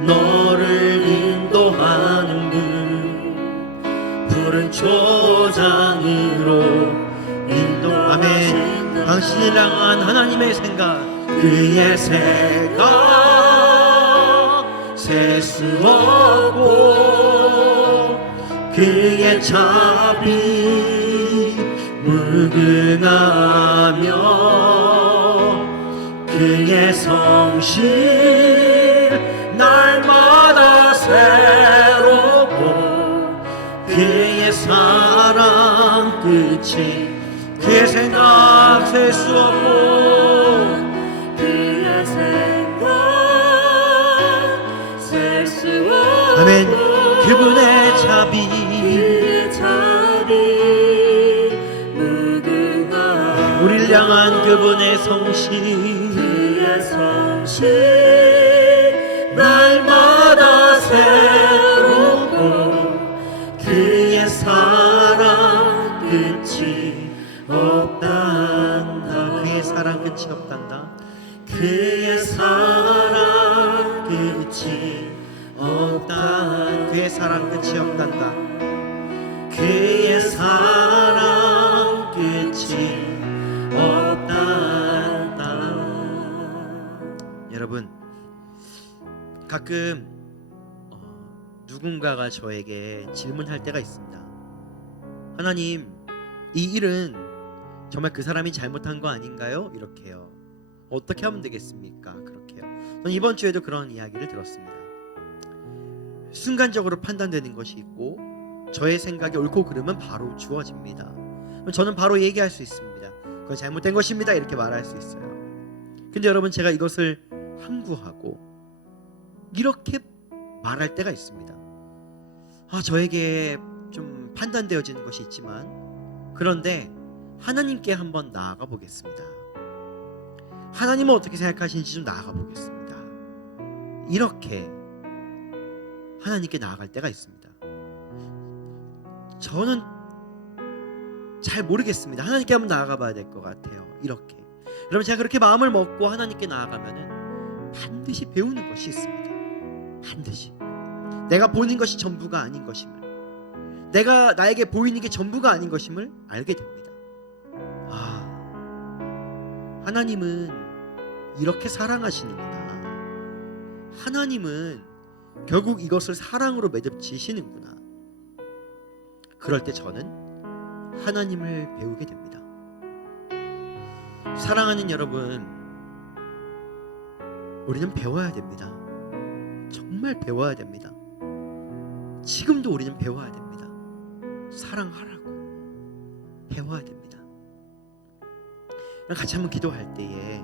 너를 인도하는 분, 푸른 초장으로 인도하신. 아멘. 당신을 향한 하나님의 생각, 그의 생각 셀 수 없고, 그의 자비 무궁하며, 그의 성실 날마다 새롭고, 그의 사랑 끝이, 그의 생각 셀 수 없고, 그의 생각 셀 수 없고, 아멘. 그분의 자비, 그의 자비 무궁하며, 우리를 향한 그분의 성실, 그의 성실 날마다 새롭고, 그의 사랑 끝이 없단다. 그의 사랑 끝이 없단다. 그의 사랑 끝이 없단다. 그의 사랑 끝이 없단다. 그의 사랑 끝이 없단다. 여러분, 가끔 누군가가 저에게 질문할 때가 있습니다. 하나님, 이 일은 정말 그 사람이 잘못한 거 아닌가요? 이렇게요. 어떻게 하면 되겠습니까? 그렇게요. 저는 이번 주에도 그런 이야기를 들었습니다. 순간적으로 판단되는 것이 있고, 저의 생각이 옳고 그름은 바로 주어집니다. 저는 바로 얘기할 수 있습니다. 그건 잘못된 것입니다. 이렇게 말할 수 있어요. 근데 여러분, 제가 이것을 함구하고 이렇게 말할 때가 있습니다. 저에게 좀 판단되어지는 것이 있지만, 그런데 하나님께 한번 나아가 보겠습니다. 하나님은 어떻게 생각하시는지 좀 나아가 보겠습니다. 이렇게 하나님께 나아갈 때가 있습니다. 저는 잘 모르겠습니다. 하나님께 한번 나아가 봐야 될 것 같아요. 이렇게. 여러분, 제가 그렇게 마음을 먹고 하나님께 나아가면은 반드시 배우는 것이 있습니다. 반드시. 내가 보는 것이 전부가 아닌 것임을, 내가 나에게 보이는 게 전부가 아닌 것임을 알게 됩니다. 하나님은 이렇게 사랑하시는구나. 하나님은 결국 이것을 사랑으로 매듭지시는구나. 그럴 때 저는 하나님을 배우게 됩니다. 사랑하는 여러분, 우리는 배워야 됩니다. 정말 배워야 됩니다. 지금도 우리는 배워야 됩니다. 사랑하라고 배워야 됩니다. 같이 한번 기도할 때에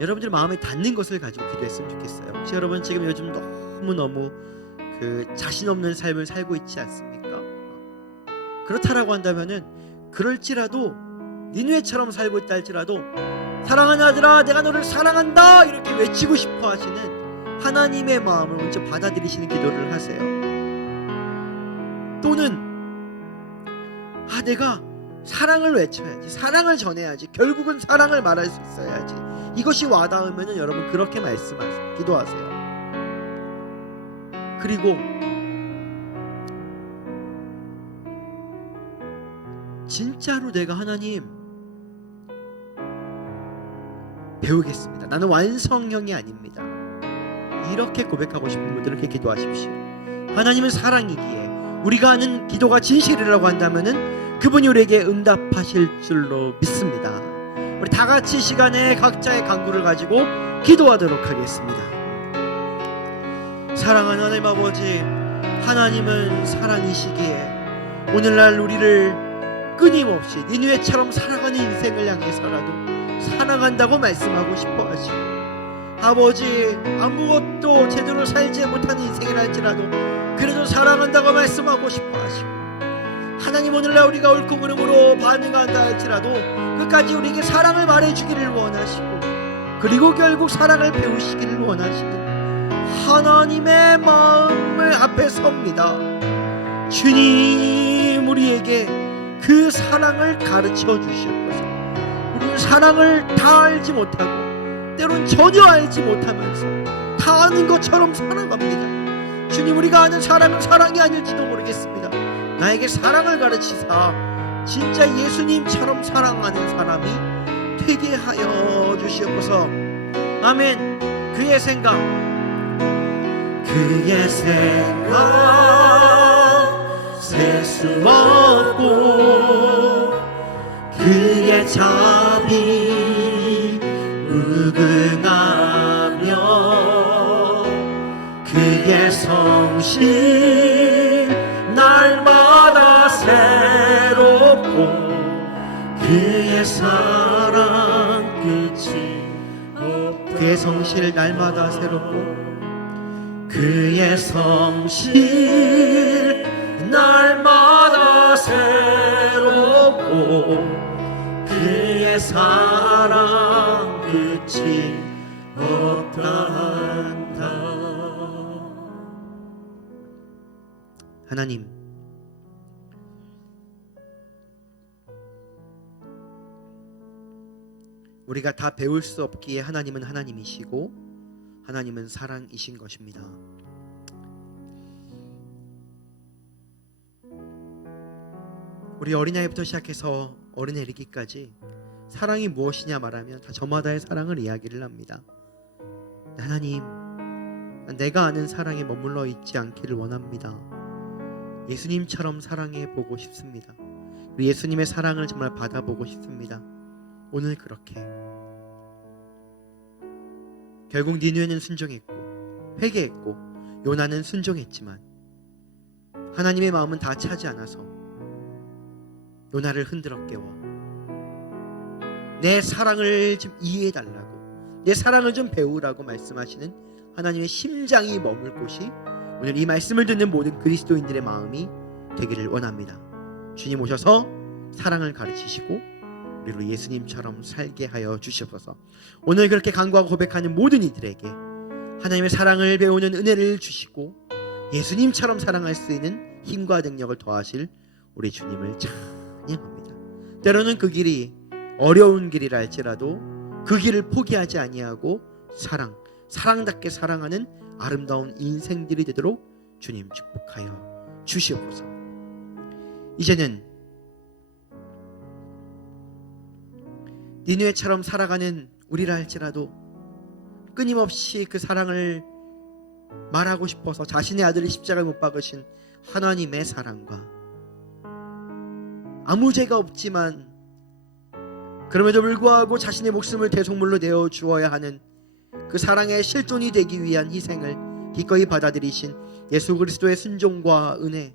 여러분들 마음에 닿는 것을 가지고 기도했으면 좋겠어요. 혹시 여러분 지금 요즘 너무너무 자신 없는 삶을 살고 있지 않습니까? 그렇다라고 한다면은, 그럴지라도 니느웨처럼 살고 있다 할지라도 사랑하는 아들아 내가 너를 사랑한다 이렇게 외치고 싶어 하시는 하나님의 마음을 먼저 받아들이시는 기도를 하세요. 또는 내가 사랑을 외쳐야지, 사랑을 전해야지, 결국은 사랑을 말할 수 있어야지, 이것이 와닿으면 여러분 그렇게 말씀하세요. 기도하세요. 그리고 진짜로 내가 하나님 배우겠습니다. 나는 완성형이 아닙니다. 이렇게 고백하고 싶은 분들은 이렇게 기도하십시오. 하나님은 사랑이기에 우리가 하는 기도가 진실이라고 한다면은 그분이 우리에게 응답하실 줄로 믿습니다. 우리 다 같이 시간에 각자의 간구를 가지고 기도하도록 하겠습니다. 사랑하는 하나님 아버지, 하나님은 사랑이시기에 오늘날 우리를 끊임없이 니느웨처럼 살아가는 인생을 향해서라도 사랑한다고 말씀하고 싶어 하시고, 아버지 아무것도 제대로 살지 못하는 인생을 할지라도 그래도 사랑한다고 말씀하고 싶어 하시고, 하나님 오늘날 우리가 옳고 그름으로 반응한다 할지라도 끝까지 우리에게 사랑을 말해주기를 원하시고, 그리고 결국 사랑을 배우시기를 원하시는 하나님의 마음을 앞에 섭니다. 주님 우리에게 그 사랑을 가르쳐 주시옵소서. 우리는 사랑을 다 알지 못하고 때론 전혀 알지 못하면서 다 아는 것처럼 살아갑니다. 주님 우리가 아는 사랑은 사랑이 아닐지도 모르겠습니다. 나에게 사랑을 가르치사 진짜 예수님처럼 사랑하는 사람이 되게 하여 주시옵소서. 아멘. 그의 생각 셀 수 없고 그의 자비 무궁하며 그의 성실 날마다 새롭고 그의 사랑 끝이 없다. 그의 성실 날마다 새롭고 그의 성실 날마다 새롭고 그의 사랑 끝이 없단다. 하나님, 우리가 다 배울 수 없기에 하나님은 하나님이시고 하나님은 사랑이신 것입니다. 우리 어린아이부터 시작해서 어른에 이르기까지 사랑이 무엇이냐 말하면 다 저마다의 사랑을 이야기를 합니다. 하나님, 내가 아는 사랑에 머물러 있지 않기를 원합니다. 예수님처럼 사랑해 보고 싶습니다. 우리 예수님의 사랑을 정말 받아보고 싶습니다. 오늘 그렇게 결국 니느웨는 순종했고 회개했고 요나는 순종했지만 하나님의 마음은 다 차지 않아서 요나를 흔들어 깨워 내 사랑을 좀 이해해달라고, 내 사랑을 좀 배우라고 말씀하시는 하나님의 심장이 머물 곳이 오늘 이 말씀을 듣는 모든 그리스도인들의 마음이 되기를 원합니다. 주님 오셔서 사랑을 가르치시고 우리로 예수님처럼 살게 하여 주시옵소서. 오늘 그렇게 간구하고 고백하는 모든 이들에게 하나님의 사랑을 배우는 은혜를 주시고 예수님처럼 사랑할 수 있는 힘과 능력을 더하실 우리 주님을 찬양합니다. 때로는 그 길이 어려운 길이라 할지라도 그 길을 포기하지 아니하고 사랑답게 사랑하는 아름다운 인생들이 되도록 주님 축복하여 주시옵소서. 이제는 니느웨처럼 살아가는 우리라 할지라도 끊임없이 그 사랑을 말하고 싶어서 자신의 아들을 십자가에 못 박으신 하나님의 사랑과 아무 죄가 없지만 그럼에도 불구하고 자신의 목숨을 대속물로 내어 주어야 하는 그 사랑의 실존이 되기 위한 희생을 기꺼이 받아들이신 예수 그리스도의 순종과 은혜,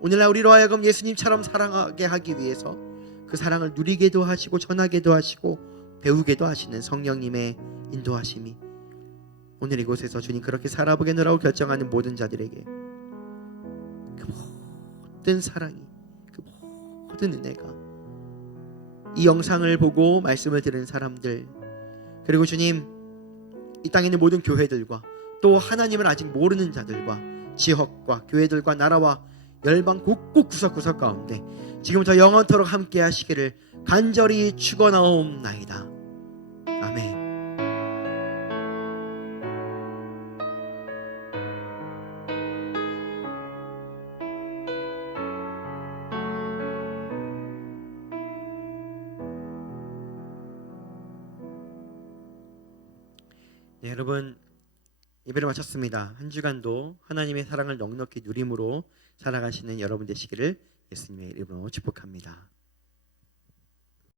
오늘날 우리로 하여금 예수님처럼 사랑하게 하기 위해서 그 사랑을 누리게도 하시고 전하게도 하시고 배우게도 하시는 성령님의 인도하심이 오늘 이곳에서 주님 그렇게 살아보겠노라고 결정하는 모든 자들에게 그 모든 사랑이, 그 모든 은혜가 이 영상을 보고 말씀을 들은 사람들, 그리고 주님, 이 땅에 있는 모든 교회들과 또 하나님을 아직 모르는 자들과 지역과 교회들과 나라와 열방 곳곳 구석구석 가운데 지금부터 영원토록 함께 하시기를 간절히 축원하옵나이다. 아멘. 네, 여러분, 예배를 마쳤습니다. 한 주간도 하나님의 사랑을 넉넉히 누림으로 살아가시는 여러분 되시기를 예수님의 이름으로 축복합니다.